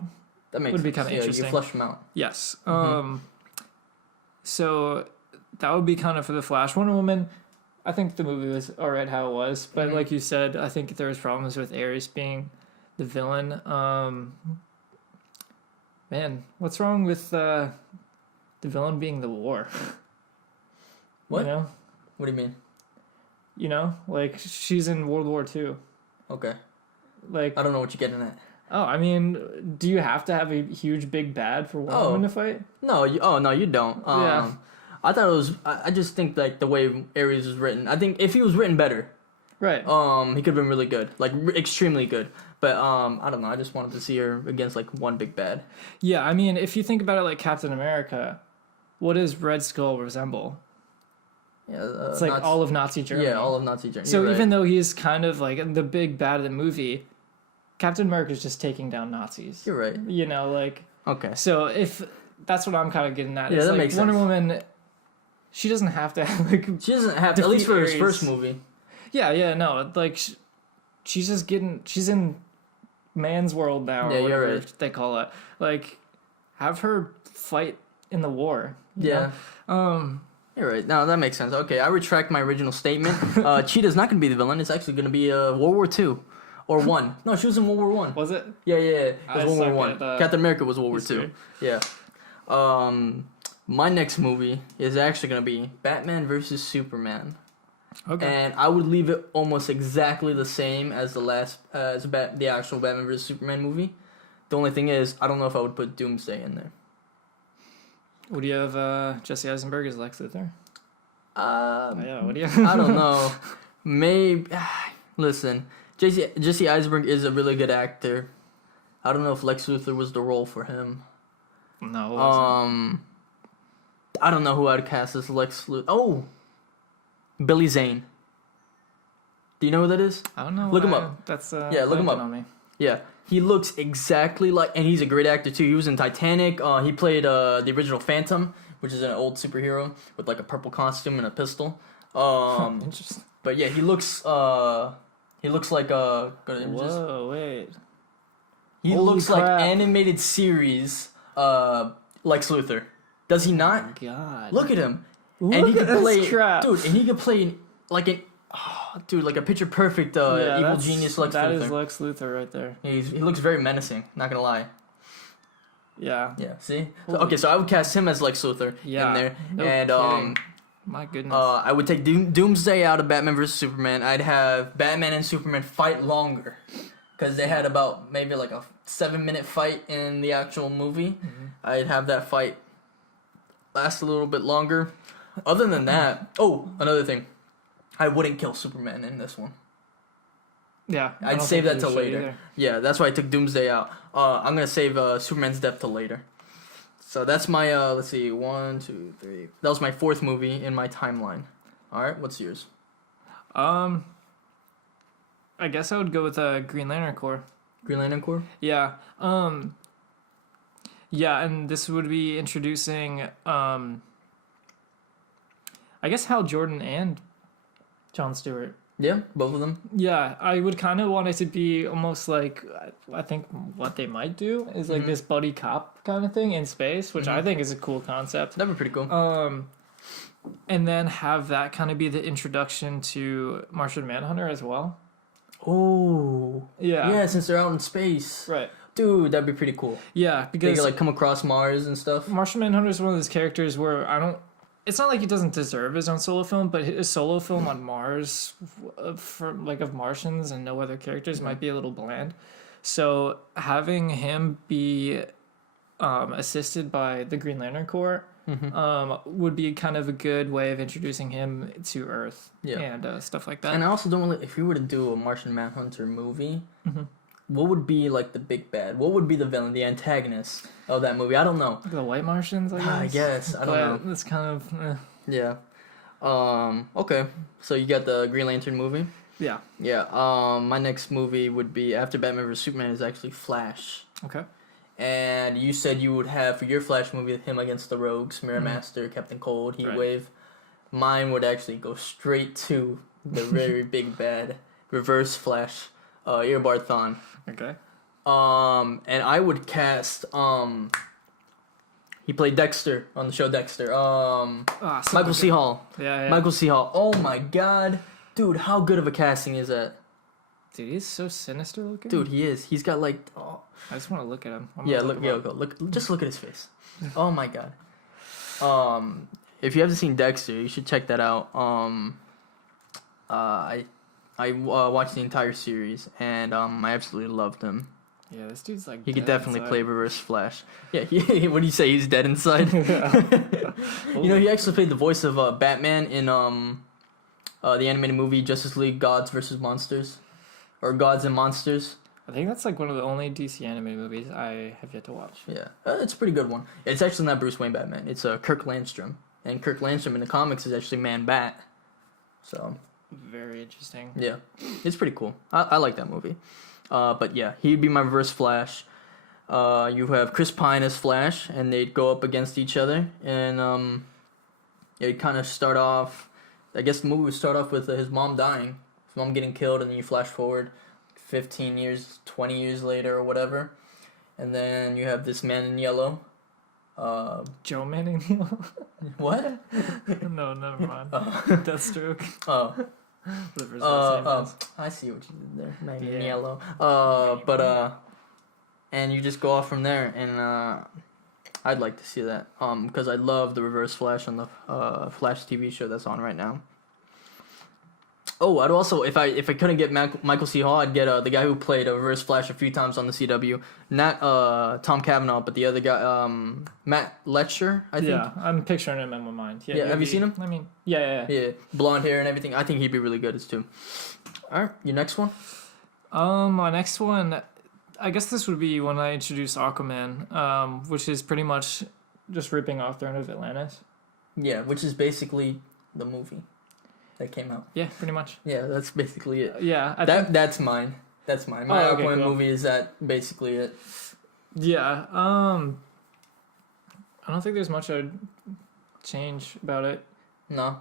That makes would be kind of interesting. You flesh them out. Yes. So that would be kind of for the Flash. Wonder Woman, I think the movie was alright how it was, but like you said, I think there was problems with Ares being the villain. Man, what's wrong with the villain being the war? What? You know? What do you mean? You know, like she's in World War II. Okay. Like I don't know what you're getting at. Oh, I mean, do you have to have a huge big bad for Wonder Woman to fight? No, you don't. Yeah. I thought it was. I just think like the way Ares was written. I think if he was written better, right? He could have been really good, like extremely good. But I don't know. I just wanted to see her against like one big bad. Yeah, I mean, if you think about it, like Captain America, what does Red Skull resemble? Yeah, it's like all of Nazi Germany. Yeah, all of Nazi Germany. So even though he's kind of like the big bad of the movie, Captain America's just taking down Nazis. You're right. You know, like... Okay. So if... That's what I'm kind of getting at. Yeah, that makes sense. Wonder Woman, she doesn't have to, like... She doesn't have to, at least for his first movie. Yeah, no. Like, she's just getting... She's in man's world now, or whatever they call it. Like, have her fight in the war. You know? You're right. No, that makes sense. Okay, I retract my original statement. Cheetah's not going to be the villain. It's actually going to be World War II. Or 1. No, she was in World War 1. Was it? Yeah. It was World War 1. Captain America was World War 2. Yeah. My next movie is actually going to be Batman vs. Superman. Okay. And I would leave it almost exactly the same as the actual Batman vs. Superman movie. The only thing is, I don't know if I would put Doomsday in there. Would you have Jesse Eisenberg as Lex Luthor? What do you? I don't know. Maybe. Listen. Jesse Eisenberg is a really good actor. I don't know if Lex Luthor was the role for him. No, it wasn't. I don't know who I'd cast as Lex Luthor. Oh! Billy Zane. Do you know who that is? I don't know. Look him up. That's look him up. On me. Yeah, he looks exactly like, and he's a great actor too. He was in Titanic. He played the original Phantom, which is an old superhero with like a purple costume and a pistol. Interesting. But yeah, he looks like Whoa, wait. He Holy looks crap. like animated series Lex Luthor. Does he not? Oh my God. Look at him. Look and he at could play this crap. dude, and he could play like a picture perfect evil genius Lex Luthor. That is Lex Luthor right there. He looks very menacing, not gonna lie. Yeah. Yeah, see? So I would cast him as Lex Luthor in there. No and kidding. My goodness. I would take Doomsday out of Batman vs Superman. I'd have Batman and Superman fight longer, because they had about maybe like a 7-minute fight in the actual movie. Mm-hmm. I'd have that fight last a little bit longer. Other than that, another thing, I wouldn't kill Superman in this one. Yeah. I I'd don't save think that till they should later. either. Yeah, that's why I took Doomsday out. I'm gonna save Superman's death till later. So that's my let's see, 1, 2, 3. That was my 4th movie in my timeline. All right, what's yours? I guess I would go with Green Lantern Corps. Green Lantern Corps. Yeah. Yeah, and this would be introducing I guess Hal Jordan and Jon Stewart. Yeah, both of them. Yeah, I would kind of want it to be almost like, I think what they might do is like this buddy cop kind of thing in space, which I think is a cool concept. That'd be pretty cool. And then have that kind of be the introduction to Martian Manhunter as well. Oh. Yeah. Yeah, since they're out in space. Right. Dude, that'd be pretty cool. Yeah, They because could like come across Mars and stuff. Martian Manhunter is one of those characters where it's not like he doesn't deserve his own solo film, but his solo film on Mars, for like of Martians and no other characters, might be a little bland. So having him be assisted by the Green Lantern Corps would be kind of a good way of introducing him to Earth and stuff like that. And I also don't really, if you were to do a Martian Manhunter movie, what would be like the big bad? What would be the villain, the antagonist of that movie? I don't know. The White Martians, I guess. I guess. I don't know. It's kind of Yeah. Okay. So you got the Green Lantern movie? yeah. Yeah. My next movie would be after Batman vs Superman is actually Flash. Okay. And you said you would have for your Flash movie him against the Rogues, Mirror Master, Captain Cold, Heatwave. Mine would actually go straight to the very big bad Reverse Flash, Eobard Thawne. Okay. And I would cast he played Dexter on the show Dexter. Michael C. Hall. Yeah. Michael C. Hall. Oh my god. Dude, how good of a casting is that? Dude, he's so sinister looking. Dude, he is. He's got like I just want to look at him. Just look at his face. Oh my god. If you haven't seen Dexter, you should check that out. I watched the entire series and I absolutely loved him. Yeah, this dude's like. He could definitely play Reverse Flash. Yeah, what do you say? He's dead inside. You know, he actually played the voice of Batman in the animated movie Justice League Gods vs Monsters, or Gods and Monsters. I think that's like one of the only DC animated movies I have yet to watch. Yeah, it's a pretty good one. It's actually not Bruce Wayne Batman. It's Kirk Landstrom, and Kirk Landstrom in the comics is actually Man Bat. So. Very interesting. Yeah, it's pretty cool. I like that movie. But yeah, he'd be my Reverse Flash. You have Chris Pine as Flash, and they'd go up against each other, and it'd kind of start off. I guess the movie would start off with his mom dying, his mom getting killed, and then you flash forward 15 years, 20 years later, or whatever, and then you have this man in yellow. Joe Manning. What? No, never mind. Deathstroke. Oh. Whatever his last name is. I see what you did there. Man in Yeah. yellow. And you just go off from there, and I'd like to see that. Because I love the Reverse Flash on the Flash TV show that's on right now. Oh, I'd also, if I couldn't get Michael C. Hall, I'd get the guy who played Reverse Flash a few times on the CW. Not Tom Cavanaugh, but the other guy, Matt Letcher, I think. Yeah, I'm picturing him in my mind. Yeah, have you seen him? I mean, yeah. Yeah, blonde hair and everything. I think he'd be really good as too. All right, your next one? My next one, I guess this would be when I introduce Aquaman, which is pretty much just ripping off Throne of Atlantis. Yeah, which is basically the movie that came out. Yeah, pretty much. Yeah, that's basically it. Yeah, That's mine. That's mine. My Aquaman movie is that basically it. Yeah. I don't think there's much I'd change about it. No.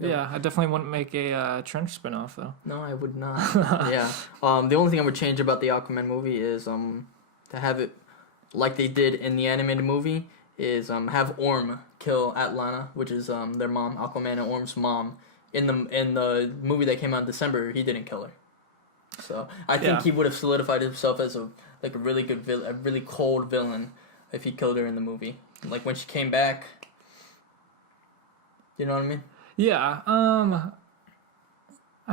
Yeah, I definitely wouldn't make a Trench spinoff though. No, I would not. Yeah. The only thing I would change about the Aquaman movie is to have it like they did in the animated movie is have Orm kill Atlana, which is their mom, Aquaman and Orm's mom. In the movie that came out in December, he didn't kill her. So I think he would have solidified himself as a really good villain, a really cold villain, if he killed her in the movie. Like when she came back. You know what I mean? Yeah. I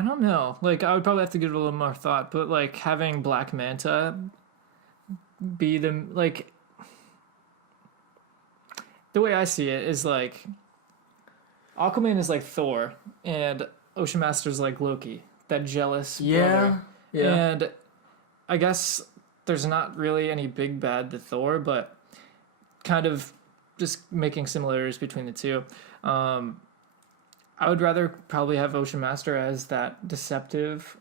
don't know. Like, I would probably have to give it a little more thought, but like having Black Manta be the way I see it is like Aquaman is like Thor and Ocean Master's like Loki, that jealous brother. Yeah. And I guess there's not really any big bad to Thor, but kind of just making similarities between the two. I would rather probably have Ocean Master as that deceptive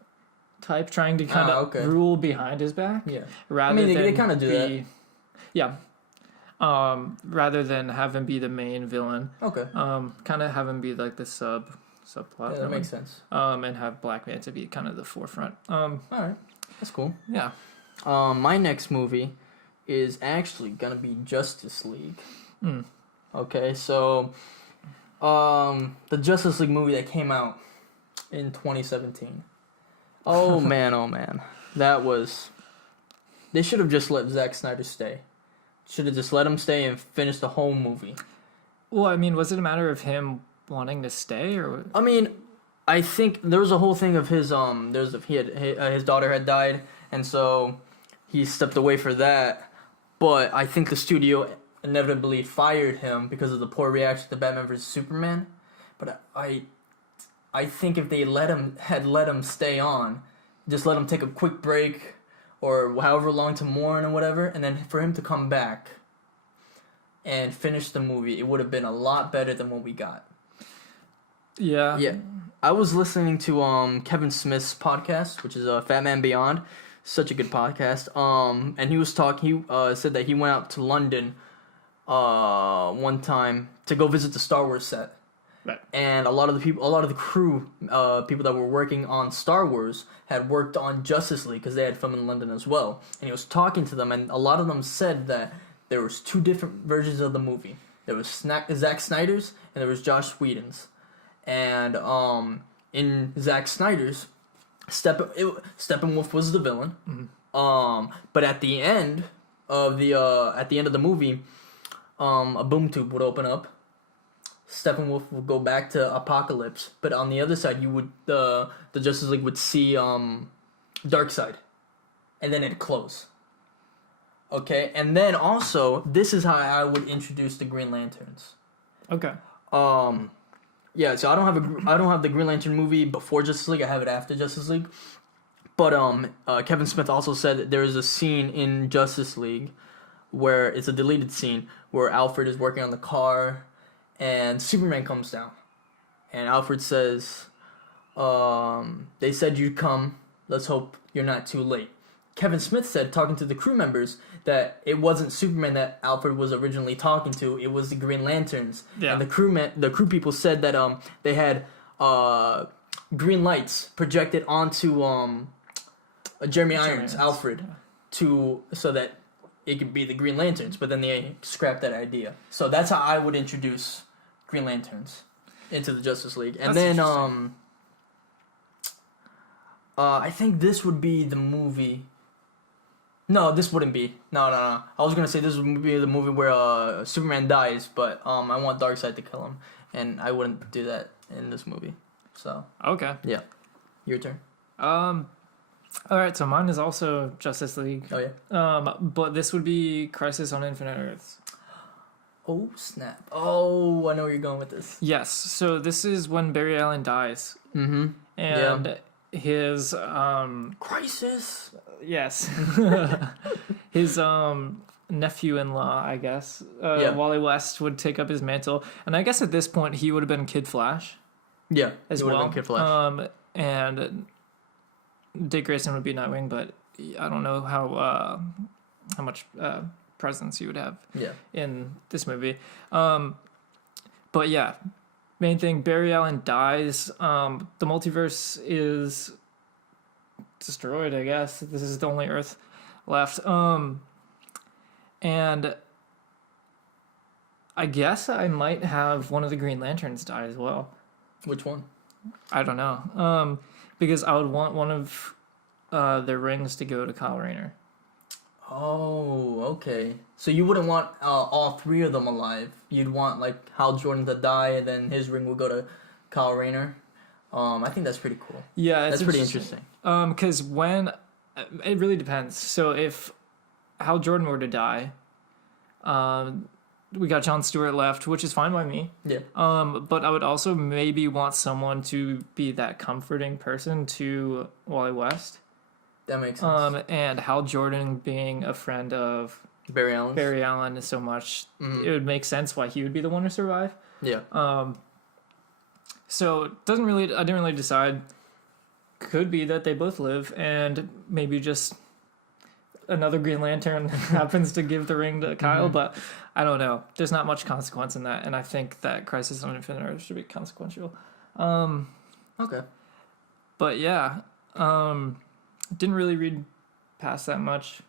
type, trying to kind of rule behind his back. Yeah. Rather than they kind of do that. Yeah. Rather than have him be the main villain. Okay. Kind of have him be like the subplot. Yeah, that makes sense. And have Black Manta be kind of the forefront. All right. That's cool. Yeah. My next movie is actually gonna be Justice League. Okay, so the Justice League movie that came out in 2017. Oh man, that was. They should have just let Zack Snyder stay. Should have just let him stay and finish the whole movie. Well, I mean, was it a matter of him wanting to stay, or? I mean, I think there was a whole thing of his his daughter had died, and so he stepped away for that. But I think the studio inevitably fired him because of the poor reaction to Batman vs Superman. But I think if they let him stay on, just let him take a quick break or however long to mourn or whatever, and then for him to come back and finish the movie, it would have been a lot better than what we got. Yeah. Yeah. I was listening to Kevin Smith's podcast, which is Fat Man Beyond. Such a good podcast. And he was talking. He said that he went out to London one time to go visit the Star Wars set. Right. And a lot of the crew, people that were working on Star Wars, had worked on Justice League because they had filmed in London as well. And he was talking to them, and a lot of them said that there was two different versions of the movie. There was Zack Snyder's and there was Joss Whedon's. And in Zack Snyder's, Steppenwolf was the villain. Mm-hmm. But at the end of the movie, a boom tube would open up. Steppenwolf would go back to Apocalypse, but on the other side, the Justice League would see Darkseid, and then it'd close. Okay, and then also this is how I would introduce the Green Lanterns. Okay. Yeah, so I don't have the Green Lantern movie before Justice League. I have it after Justice League. But Kevin Smith also said that there is a scene in Justice League where it's a deleted scene where Alfred is working on the car and Superman comes down. And Alfred says, they said you'd come. Let's hope you're not too late. Kevin Smith said, talking to the crew members, that it wasn't Superman that Alfred was originally talking to. It was the Green Lanterns. Yeah. And the crew people said that they had green lights projected onto Jeremy Irons, Alfred, so that it could be the Green Lanterns. But then they scrapped that idea. So that's how I would introduce Green Lanterns into the Justice League. And then I think this would be the movie. No, this wouldn't be. No. I was gonna say this would be the movie where Superman dies, but I want Darkseid to kill him, and I wouldn't do that in this movie. So okay, yeah, your turn. All right. So mine is also Justice League. Oh yeah. But this would be Crisis on Infinite Earths. Oh snap! Oh, I know where you're going with this. Yes. So this is when Barry Allen dies. Mm-hmm. And his Crisis. Yes. His nephew-in-law, I guess, Wally West would take up his mantle, and I guess at this point he would have been Kid Flash. Yeah, as he well. Been Kid Flash. And Dick Grayson would be Nightwing, but I don't know how much presence he would have in this movie. But yeah, main thing, Barry Allen dies. The multiverse is destroyed, I guess. This is the only Earth left. And I guess I might have one of the Green Lanterns die as well. Which one? I don't know. Because I would want one of their rings to go to Kyle Rayner. Oh, okay. So you wouldn't want all three of them alive. You'd want like Hal Jordan to die, and then his ring would go to Kyle Rayner. I think that's pretty cool. Yeah, That's pretty interesting. Because when it really depends. So if Hal Jordan were to die, we got Jon Stewart left, which is fine by me. Yeah. But I would also maybe want someone to be that comforting person to Wally West. That makes sense. And Hal Jordan being a friend of Barry Allen so much, it would make sense why he would be the one to survive. Yeah. So I didn't really decide. Could be that they both live, and maybe just another Green Lantern happens to give the ring to Kyle, but I don't know. There's not much consequence in that, and I think that Crisis on Infinite Earths should be consequential. Okay. But yeah, didn't really read past that much.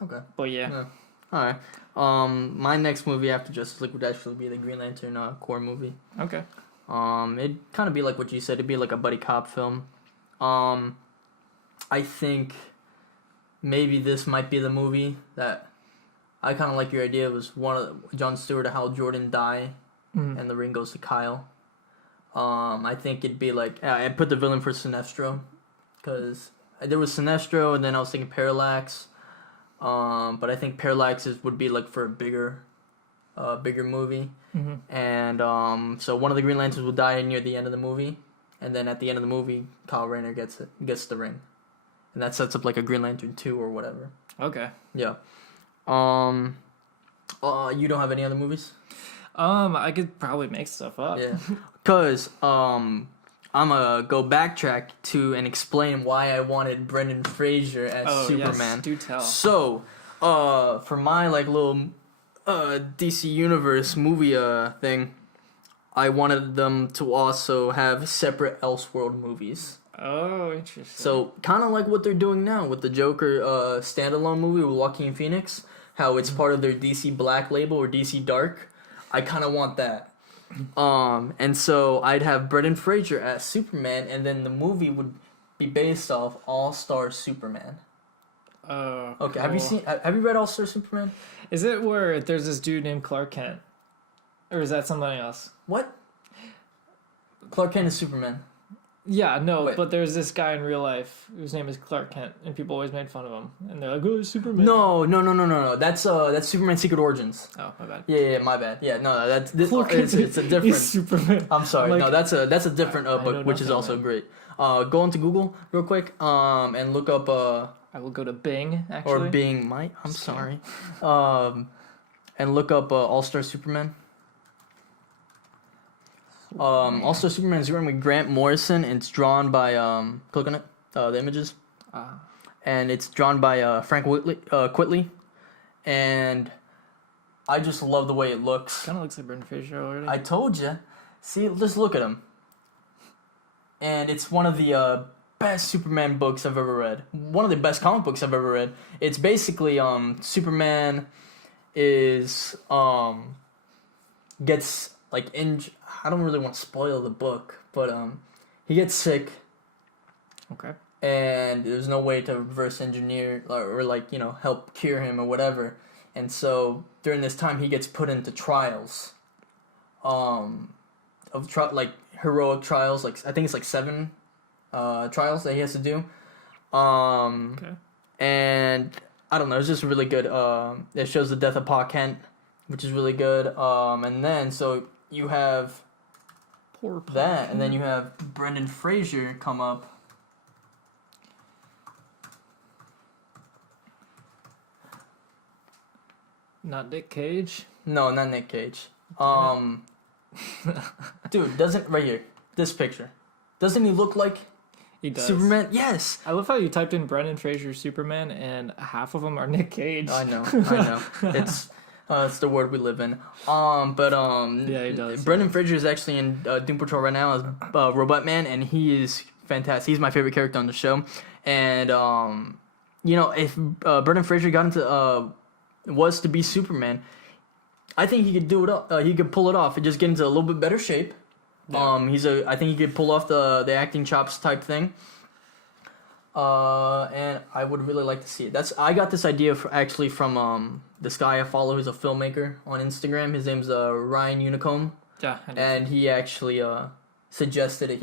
Okay. But yeah. All right. My next movie after Justice League would actually be the Green Lantern Corps movie. Okay. It'd kind of be like what you said. It'd be like a buddy cop film. I think maybe this might be the movie that I kind of like your idea. It was one of Jon Stewart or Hal Jordan die, and the ring goes to Kyle. I think it'd be like I put the villain for Sinestro, because there was Sinestro, and then I was thinking Parallax. But I think Parallax would be like for a bigger movie. And so one of the Green Lanterns will die near the end of the movie, and then at the end of the movie, Kyle Rayner gets the ring, and that sets up like a Green Lantern 2 or whatever. Okay. Yeah. You don't have any other movies? I could probably make stuff up. Yeah. Cause I'm gonna go backtrack to and explain why I wanted Brendan Fraser as Superman. Yes, do tell. So, for my like little DC Universe movie thing, I wanted them to also have separate Elseworld movies. Oh, interesting. So, kind of like what they're doing now with the Joker standalone movie with Joaquin Phoenix, how it's part of their DC Black label or DC Dark. I kind of want that. And so I'd have Brendan Fraser as Superman, and then the movie would be based off All-Star Superman. Oh, okay. Cool. Have you read All-Star Superman? Is it where there's this dude named Clark Kent, or is that somebody else? What? Clark Kent is Superman. Yeah, no, Wait. but there's this guy in real life whose name is Clark Kent, and people always made fun of him, and they're like, "Oh, Superman." No. That's Superman Secret Origins. Oh, my bad. Yeah, my bad. Yeah, no, that's it's a different. He's Superman. I'm sorry. Like, no, that's a different book, which is also great. Go into Google real quick, and look up I will go to Bing, actually. or Bing might. I'm sorry. And look up All-Star Superman. All-Star Superman is written with Grant Morrison, and it's drawn by click on it, the images. And it's drawn by Frank Quitely, and I just love the way it looks. Kind of looks like Brendan Fraser already. I told you. See, just look at him. And it's one of the best Superman books I've ever read. One of the best comic books I've ever read. It's basically Superman is gets like I don't really want to spoil the book, but he gets sick. Okay. And there's no way to reverse engineer or like, help cure him or whatever. And so during this time he gets put into trials. Like heroic trials, like I think it's like 7 trials that he has to do. Okay. And I don't know, it's just really good. It shows the death of Pa Kent, which is really good. And then so you have Poor Pa that, Kent. and then you have Brendan Fraser come up. Not Nick Cage. No, not Nick Cage. Dude, right here, this picture, doesn't he look like He does. Superman? Yes. I love how you typed in Brendan Fraser Superman, and half of them are Nick Cage. I know. It's the world we live in. Yeah, he does. Brendan Fraser is actually in Doom Patrol right now as Robot Man, and he is fantastic. He's my favorite character on the show. And if Brendan Fraser got into was to be Superman, I think he could do it. He could pull it off and just get into a little bit better shape. Yeah. I think he could pull off the acting chops type thing. And I would really like to see it. I got this idea from this guy I follow who's a filmmaker on Instagram. His name's Ryan Unicomb. Yeah, I did. And he actually suggested it.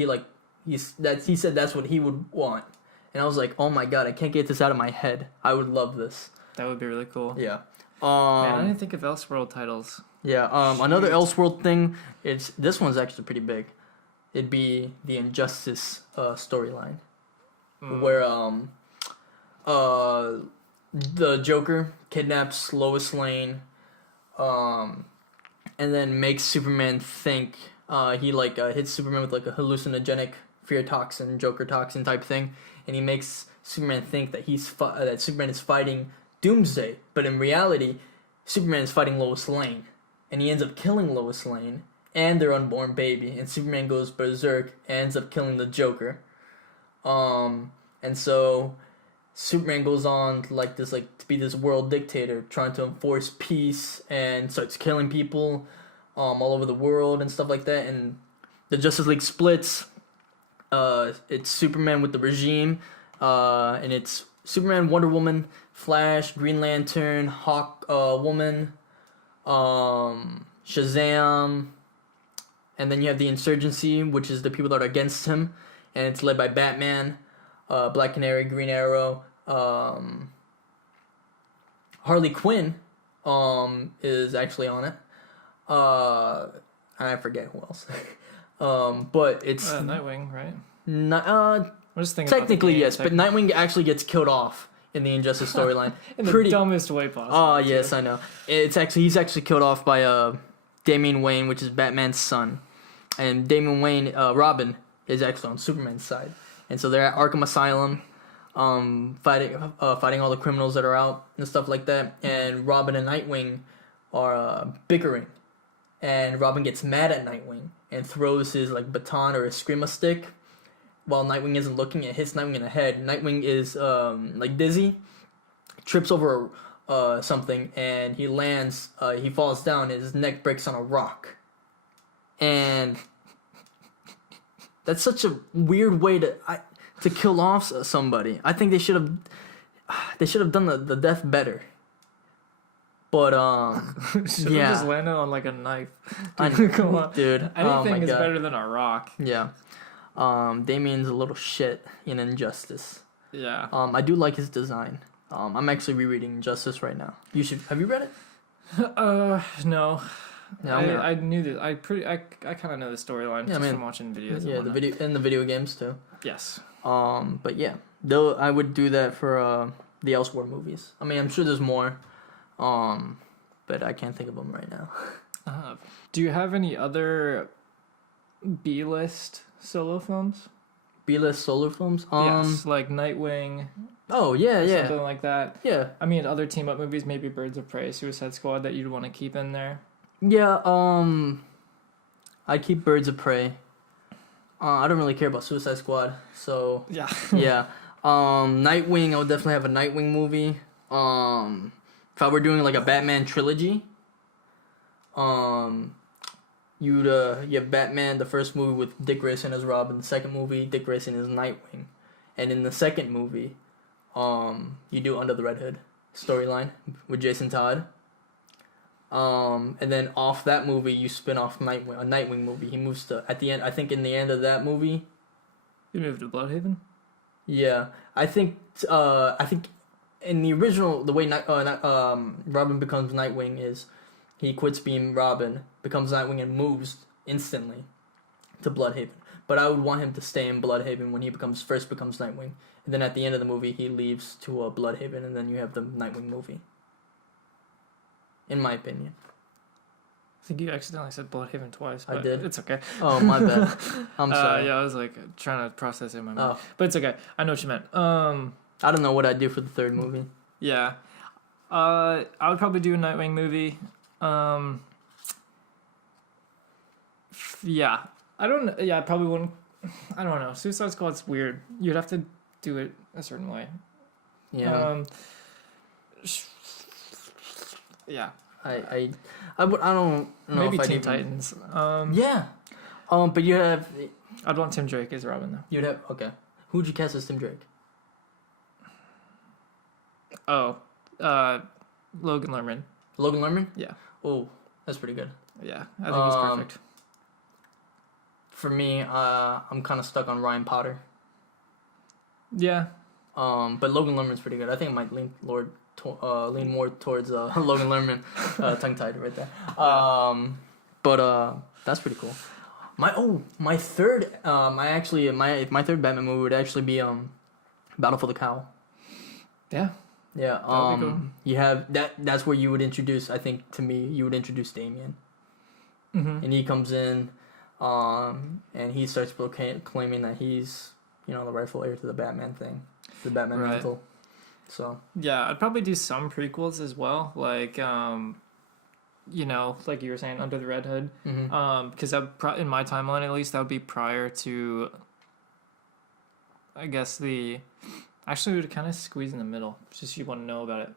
He said that's what he would want, and I was like, oh my god, I can't get this out of my head. I would love this. That would be really cool. Yeah. Man, I didn't think of Elseworld titles. Yeah. Another Elseworld thing. This one's actually pretty big. It'd be the Injustice storyline, where the Joker kidnaps Lois Lane, and then makes Superman think he hits Superman with like a hallucinogenic fear toxin, Joker toxin type thing, and he makes Superman think that that Superman is fighting Doomsday, but in reality, Superman is fighting Lois Lane, and he ends up killing Lois Lane and their unborn baby, and Superman goes berserk and ends up killing the Joker. And so Superman goes on to be this world dictator, trying to enforce peace and starts killing people all over the world and stuff like that. And the Justice League splits. It's Superman with the regime, and it's Superman, Wonder Woman, Flash, Green Lantern, Hawk Woman, Shazam, and then you have the Insurgency, which is the people that are against him, and it's led by Batman, Black Canary, Green Arrow, Harley Quinn is actually on it. I forget who else. But it's Nightwing, right? I'm just thinking technically yes, but Nightwing actually gets killed off in the Injustice storyline. In the dumbest way possible. Oh yes, I know. He's actually killed off by Damian Wayne, which is Batman's son, and Damian Wayne, Robin, is actually on Superman's side, and so they're at Arkham Asylum, fighting all the criminals that are out and stuff like that, and Robin and Nightwing are bickering, and Robin gets mad at Nightwing and throws his baton or his screamer stick while Nightwing isn't looking. It hits Nightwing in the head. Nightwing is dizzy, trips over something, and he lands. He falls down. And his neck breaks on a rock, and that's such a weird way to kill off somebody. I think they should have done the death better. But should have just landed on a knife. Come on, dude. Anything is better than a rock. Yeah. Damien's a little shit in Injustice. Yeah. I do like his design. I'm actually rereading Injustice right now. Have you read it? No. Yeah, I knew that. I kind of know the storyline just from watching videos. Yeah, the video games too. Yes. But yeah, though I would do that for the Elseworld movies. I mean, I'm sure there's more. But I can't think of them right now. Do you have any other B-list solo films? B-list solo films? Yes, like Nightwing. Oh, yeah. Something like that. Yeah. I mean, other team-up movies, maybe Birds of Prey, Suicide Squad, that you'd want to keep in there. Yeah, I'd keep Birds of Prey. I don't really care about Suicide Squad, so... Yeah. Yeah. Nightwing, I would definitely have a Nightwing movie. If I were doing a Batman trilogy, you have Batman, the first movie with Dick Grayson as Robin, the second movie Dick Grayson as Nightwing, and in the second movie, you do Under the Red Hood storyline with Jason Todd. And then off that movie, you spin off a Nightwing movie. He moves to at the end. I think in the end of that movie, you move to Bloodhaven. Yeah, I think in the original, the way Robin becomes Nightwing is he quits being Robin, becomes Nightwing, and moves instantly to Bloodhaven. But I would want him to stay in Bloodhaven when he first becomes Nightwing, and then at the end of the movie, he leaves to Bloodhaven, and then you have the Nightwing movie. In my opinion. I think you accidentally said Bloodhaven twice. I did. It's okay. Oh, my bad. I'm sorry. Yeah, I was trying to process it in my mind. But it's okay. I know what you meant. I don't know what I'd do for the third movie. Yeah. I would probably do a Nightwing movie. Yeah. I probably wouldn't. I don't know. Suicide Squad's weird. You'd have to do it a certain way. Yeah. Yeah. I don't know. Maybe if Teen Titans. Yeah. But you have. I'd want Tim Drake as Robin though. You'd have Who'd you cast as Tim Drake? Oh, Logan Lerman. Logan Lerman? Yeah. Oh, that's pretty good. Yeah, I think he's perfect. for me, I'm kind of stuck on Ryan Potter. Yeah. But Logan Lerman's pretty good. I think I might lean more towards Logan Lerman, tongue tied right there. But that's pretty cool. My third my third Batman movie would actually be Battle for the Cowl. Yeah. Yeah. That'd be cool. You have that's where you would introduce, I think, to me, you would introduce Damien. Mm-hmm. And he comes in, and he starts claiming that he's, the rightful heir to the Batman thing, the Batman mantle. So yeah, I'd probably do some prequels as well, like like you were saying, Under the Red Hood. mm-hmm. Because in my timeline at least, that would be prior to, I guess actually we would kind of squeeze in the middle. It's just you want to know about it,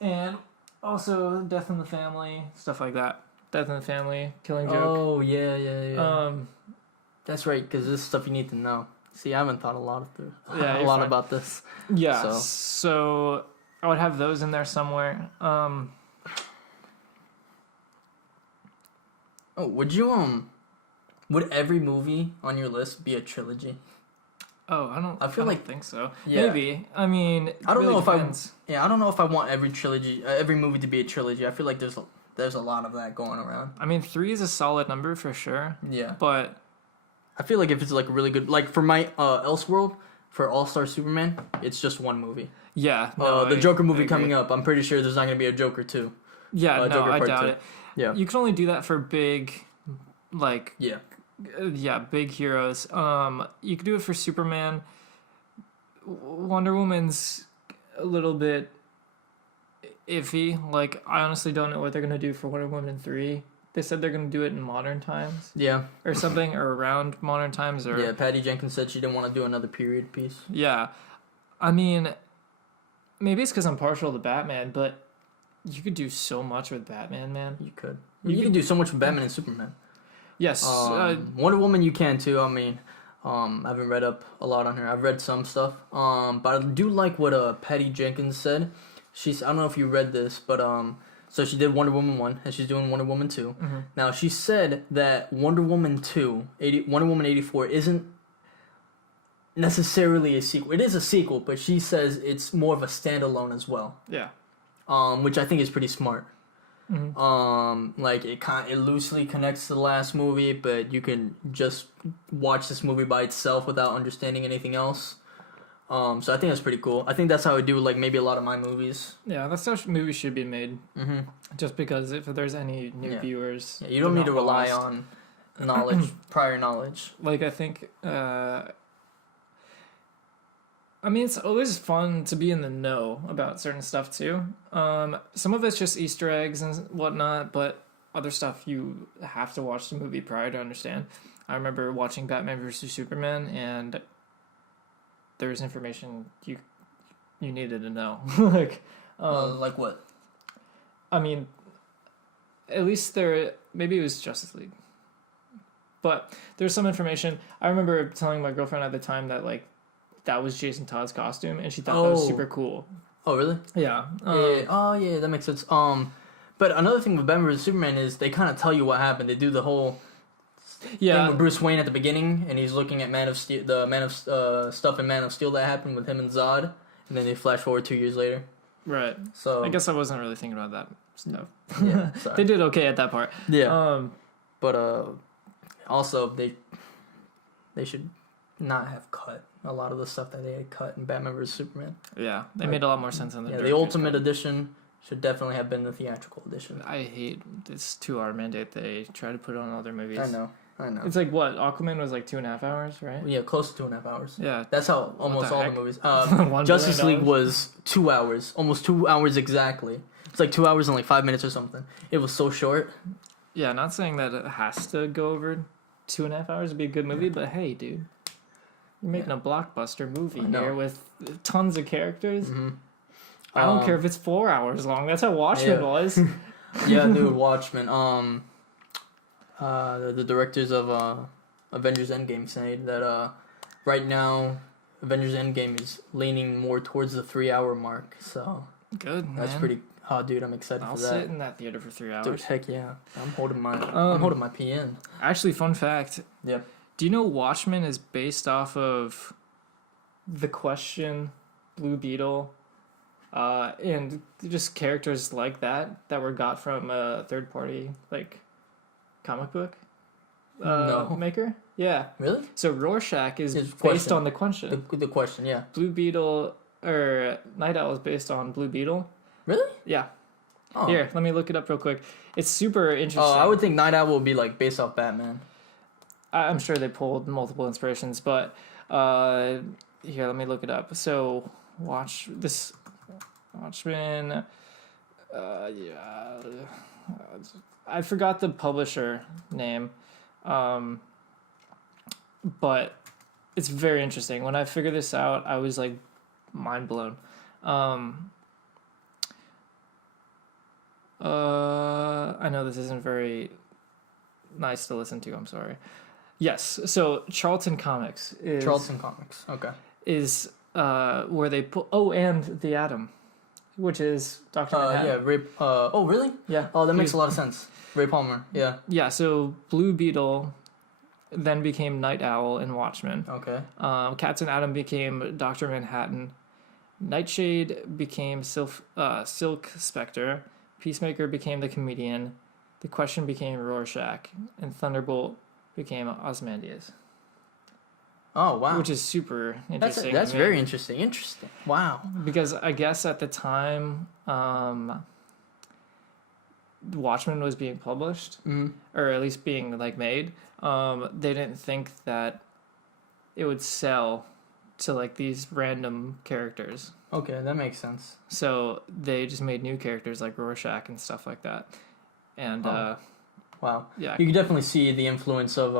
and also Death in the Family, stuff like that. Death in the Family, Killing Joke. Oh yeah. That's right, because this is stuff you need to know. See, I haven't thought a lot about this. Yeah, so I would have those in there somewhere. Would every movie on your list be a trilogy? Oh, I don't think so. Yeah. Maybe. I mean, I don't know depends. I don't know if I want every movie to be a trilogy. I feel like there's a lot of that going around. I mean, 3 is a solid number for sure. Yeah. But I feel like if it's like really good, like for my Elseworld, for All-Star Superman, it's just one movie. Yeah. The Joker movie coming up, I'm pretty sure there's not going to be a Joker 2. Yeah, Joker I Part doubt 2. it. Yeah. You can only do that for big, like... Yeah. Big heroes. You could do it for Superman. Wonder Woman's a little bit iffy. Like, I honestly don't know what they're going to do for Wonder Woman 3. They said they're going to do it in modern times. Yeah. Or something, or around modern times. Or Yeah, Patty Jenkins said she didn't want to do another period piece. Yeah. I mean, maybe it's because I'm partial to Batman, but you could do so much with Batman, man. You could. You could do so much with Batman and Superman. Yes. Wonder Woman you can too. I mean, I haven't read up a lot on her. I've read some stuff. But I do like what Patty Jenkins said. I don't know if you read this, but so she did Wonder Woman 1 and she's doing Wonder Woman 2. Mm-hmm. Now she said that Wonder Woman 84 isn't necessarily a sequel. It is a sequel, but she says it's more of a standalone as well. Yeah. Which I think is pretty smart. Mm-hmm. Like it loosely connects to the last movie, but you can just watch this movie by itself without understanding anything else. So I think that's pretty cool. I think that's how I do like maybe a lot of my movies. Yeah, that's how movies should be made. Mm-hmm. Just because if there's any new viewers, you don't need to rely on prior knowledge. Like I think, I mean, it's always fun to be in the know about certain stuff too. Some of it's just Easter eggs and whatnot, but other stuff you have to watch the movie prior to understand. I remember watching Batman vs Superman, and there was information you needed to know. like what? I mean, at least maybe it was Justice League, but there's some information. I remember telling my girlfriend at the time that that was Jason Todd's costume, and she thought that was super cool. Oh, really? Yeah. Yeah, that makes sense. But another thing with Batman vs Superman is they kind of tell you what happened. They do the whole thing with Bruce Wayne at the beginning, and he's looking at stuff in Man of Steel that happened with him and Zod, and then they flash forward 2 years later. Right. So I guess I wasn't really thinking about that stuff. Yeah, sorry. They did okay at that part. Yeah. But also they should not have cut a lot of the stuff that they had cut in Batman vs Superman. Yeah, they made a lot more sense in the the Ultimate Edition should definitely have been the theatrical edition. I hate this 2-hour mandate they try to put on other movies. I know. It's like what? Aquaman was like 2.5 hours, right? Yeah, close to 2.5 hours. Yeah. That's how almost all the movies. $1 Justice billion? League was 2 hours. Almost 2 hours exactly. It's like 2 hours and like 5 minutes or something. It was so short. Yeah, not saying that it has to go over 2.5 hours to be a good movie, but hey, dude. You're making a blockbuster movie here with tons of characters. Mm-hmm. I don't care if it's 4 hours long. That's how Watchmen was. Yeah, dude, Watchmen. The directors of Avengers Endgame saying that right now Avengers Endgame is leaning more towards the 3 hour mark. So good. That's man. pretty. Oh, dude, I'm excited I'll for that. sit in that theater for 3 hours. Dude, heck yeah. I'm holding my PN. Actually, fun fact. Yeah. Do you know Watchmen is based off of The Question, Blue Beetle, and just characters like that were got from a third party like comic book No. maker? Yeah. Really? So Rorschach is His based Question. on The Question. The Question, yeah. Blue Beetle or Night Owl is based on Blue Beetle. Really? Yeah. Oh. Here, let me look it up real quick. It's super interesting. Oh, I would think Night Owl will be like based off Batman. I'm sure they pulled multiple inspirations, but here, let me look it up. So, Watchmen. Yeah, I forgot the publisher name, but it's very interesting. When I figured this out, I was like mind blown. I know this isn't very nice to listen to. I'm sorry. Yes, so Charlton Comics is Okay. is where they put and the Atom, which is Dr. Manhattan. Yeah, Ray. Oh, really? Yeah. Oh, that makes a lot of sense. Ray Palmer. Yeah. Yeah. So Blue Beetle then became Night Owl in Watchmen. Okay. Captain Atom became Dr. Manhattan. Nightshade became Silk Spectre. Peacemaker became the Comedian. The Question became Rorschach, and Thunderbolt became Ozymandias. Oh wow. Which is super interesting. That's to me. very interesting. Interesting. Wow. Because I guess at the time, Watchmen was being published, or at least being like made. They didn't think that it would sell to like these random characters. Okay, that makes sense. So they just made new characters like Rorschach and stuff like that. And Wow. yeah, You can definitely see the influence of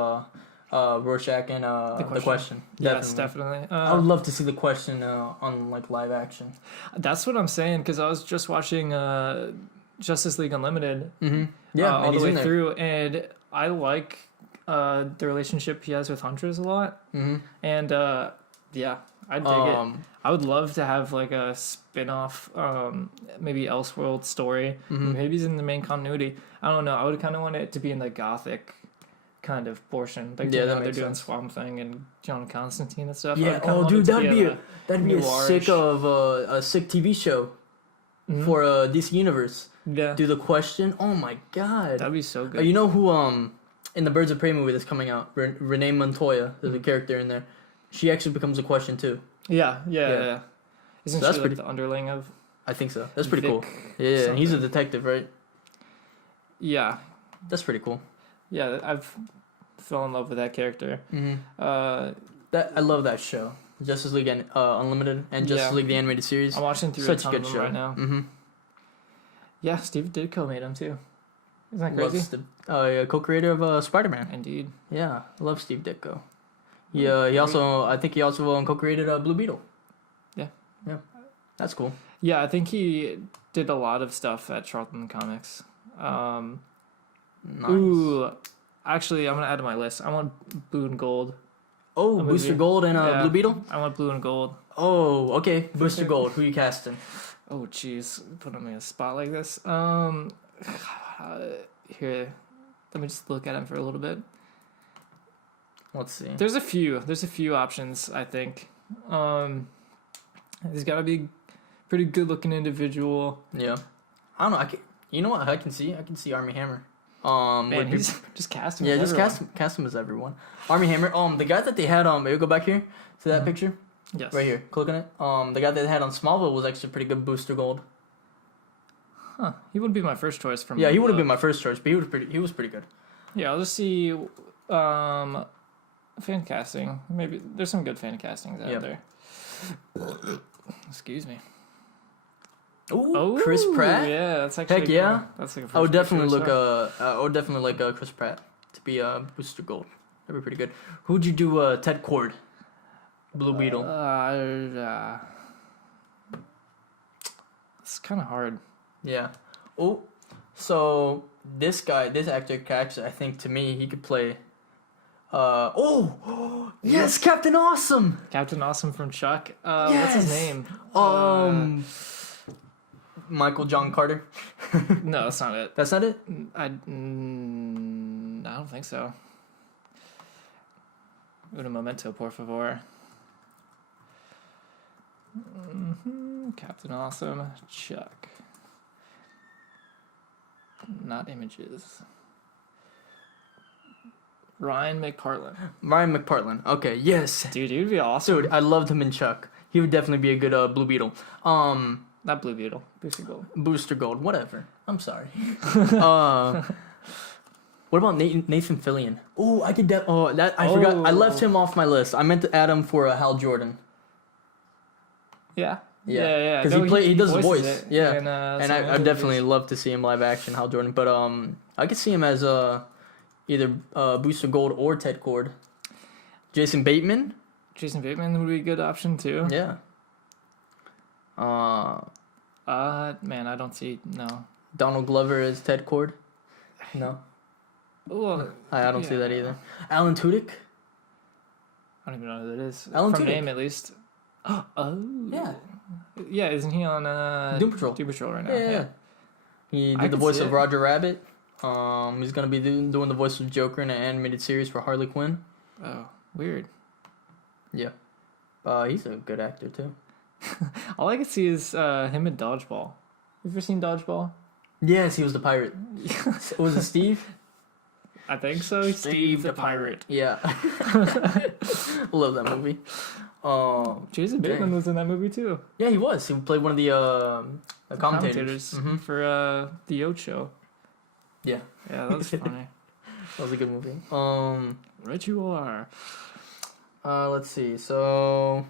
Rorschach and the Question. Yes, definitely. I would love to see the Question on like live action. That's what I'm saying, because I was just watching Justice League Unlimited Yeah, all and the he's way in there. through, and I like the relationship he has with Huntress a lot. And yeah, I dig it. I would love to have like a spin-off, maybe Elseworld story. Maybe he's in the main continuity. I don't know. I would kind of want it to be in the gothic kind of portion. Like, Yeah, you know, that they're makes doing sense. Swamp Thing and John Constantine and stuff. Yeah. Oh, Dude, that'd be a noirish. sick TV show for DC Universe. Yeah, Do the Question. Oh my god. that'd be so good. You know who in the Birds of Prey movie that's coming out, Renee Montoya, there's a character in there. She actually becomes a Question too. Yeah. Yeah. Isn't So that's she like pretty- the underling of? I think so. That's pretty cool. Vic Yeah, and he's a something. detective, right? Yeah, That's pretty cool. yeah. I've fell in love with that character. That I love that show, Justice League Unlimited and Justice Yeah. League the animated series. I'm watching through Such a a ton good of them show right now. Yeah, Steve Ditko made them too. Isn't that crazy? Co-creator of Spider-Man. Indeed. Yeah, I love Steve Ditko. Yeah, I think he also co-created Blue Beetle. Yeah. That's cool. Yeah, I think he did a lot of stuff at Charlton Comics. Nice. Ooh, actually, I'm gonna add to my list. I want Blue and Gold. Oh, a Booster movie. Gold and Yeah. Blue Beetle. I want Blue and Gold. Oh, okay. Booster Gold. Who you casting? Oh, jeez, putting me in a spot like this. Here, let me just look at him for a little bit. Let's see. There's a few options. I think. He's got to be pretty good looking individual. Yeah. I don't know. You know what? I can see Army Hammer. Man, he's just cast him. Yeah, as just everyone. cast him as everyone. Army Hammer. The guy that they had maybe go back here to that picture Yes. right here. Click on it. The guy that they had on Smallville was actually pretty good Booster Gold. Huh. He would be my first choice from. Yeah, he would have been my first choice, but he was pretty good. Yeah, I'll just see. Fan casting. Maybe there's some good fan castings out there. Excuse me. Ooh, Chris Pratt. Yeah, that's actually. Heck yeah. Cool. That's like a I would first definitely choice, look. I would definitely like Chris Pratt to be Booster Gold. That'd be pretty good. Who'd you do? Ted Cord, Blue Beetle. It's kind of hard. Yeah. Oh, so this actor, actually, I think to me he could play. Yes, Captain Awesome. Captain Awesome from Chuck. What's his Yes. name? Michael John Carter. No, that's not it. That's not it? I don't think so. Un momento, por favor. Captain Awesome, Chuck. Not images. Ryan McPartlin. Okay, yes. Dude, you'd be awesome. Dude, I loved him in Chuck. He would definitely be a good Blue Beetle. Not Blue Beetle. Booster Gold. Booster Gold, whatever. I'm sorry. What about Nathan Fillion? Oh, I could. I forgot. I left him off my list. I meant to add him for Hal Jordan. Yeah. Yeah. Because he does the voice. It. Yeah. And I'd definitely love to see him live action Hal Jordan. But I could see him as either Booster Gold or Ted Cord. Jason Bateman would be a good option too. Yeah. Man, I don't see no. Donald Glover as Ted Cord. No. Well, I don't see that either. Alan Tudyk. I don't even know who that is. Alan From Tudyk. name at least. Oh. Yeah. Yeah, isn't he on Doom Patrol? Doom Patrol right now. Yeah. He did the voice of Roger Rabbit. He's gonna be doing the voice of Joker in an animated series for Harley Quinn. Oh, weird. Yeah. He's a good actor too. All I can see is him in Dodgeball. You ever seen Dodgeball? Yes, he was the pirate. Was it Steve? I think so. Steve the pirate. Yeah. Love that movie. Jason Bateman was in that movie too. Yeah, he was. He played one of the commentators for the Oat Show. Yeah. Yeah, that was funny. That was a good movie. Right you are. Let's see. So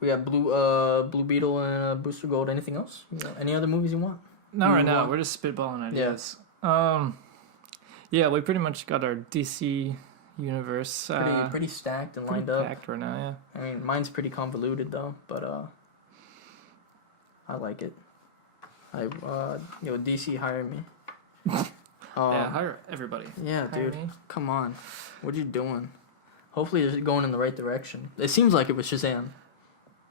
we got Blue Beetle and Booster Gold. Anything else? Any other movies you want? Not right now. We're just spitballing ideas. Yeah, we pretty much got our DC universe pretty stacked and lined up. Packed right now, yeah. I mean, mine's pretty convoluted though, but I like it. DC hire me. Yeah, hire everybody. Yeah, Hire dude. me. Come on. What are you doing? Hopefully it's going in the right direction. It seems like it was Shazam.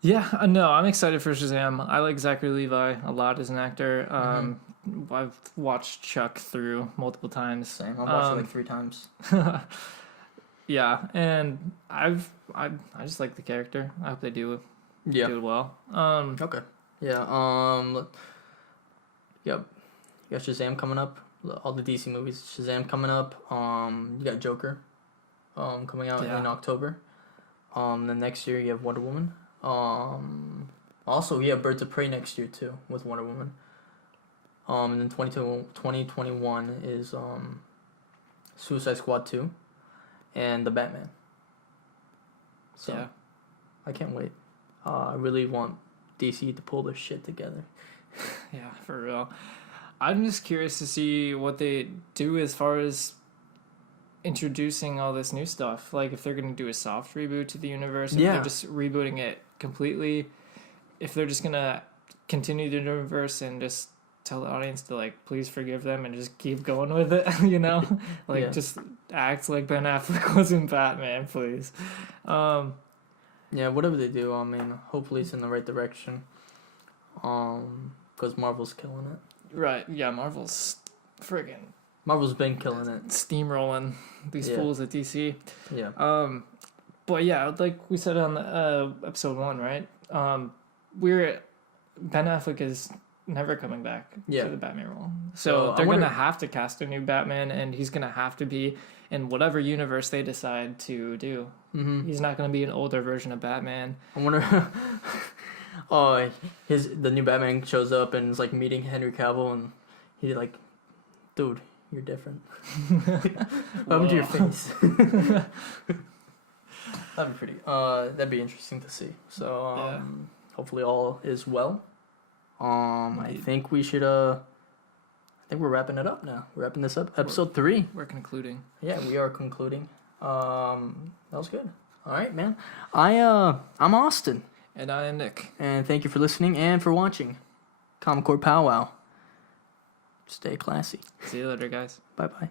Yeah, no, I'm excited for Shazam. I like Zachary Levi a lot as an actor. I've watched Chuck through multiple times. Same. I've watched it like 3 times. Yeah, and I just like the character. I hope they do it well. Okay. Yeah. Yep. You got Shazam coming up. All the DC movies. Shazam coming up. You got Joker. Coming out in October. Then next year you have Wonder Woman. Also you have Birds of Prey next year too with Wonder Woman. And then 2021 is Suicide Squad 2 and The Batman. So yeah. I can't wait. I really want DC to pull their shit together. Yeah, for real. I'm just curious to see what they do as far as introducing all this new stuff. Like, if they're going to do a soft reboot to the universe, if they're just rebooting it completely, if they're just going to continue the universe and just tell the audience to, like, please forgive them and just keep going with it, you know? Just act like Ben Affleck wasn't Batman, please. Yeah, whatever they do, I mean, hopefully it's in the right direction. Because Marvel's killing it. Right, yeah, Marvel's been killing it. Steamrolling these fools at DC. Yeah. But yeah, like we said on the, episode 1, right? Ben Affleck is never coming back to the Batman role. So they're going to have to cast a new Batman, and he's going to have to be in whatever universe they decide to do. Mm-hmm. He's not going to be an older version of Batman. I wonder... the new Batman shows up and is like meeting Henry Cavill, and he's like, dude, you're different. What happened to your face? That'd be pretty. That'd be interesting to see. So hopefully all is well. I think we should. I think we're wrapping it up now. We're wrapping this up. Episode 3. We're concluding. Yeah, we are concluding. That was good. All right, man. I'm Austin. And I am Nick. And thank you for listening and for watching Comicore Powwow. Stay classy. See you later, guys. Bye-bye.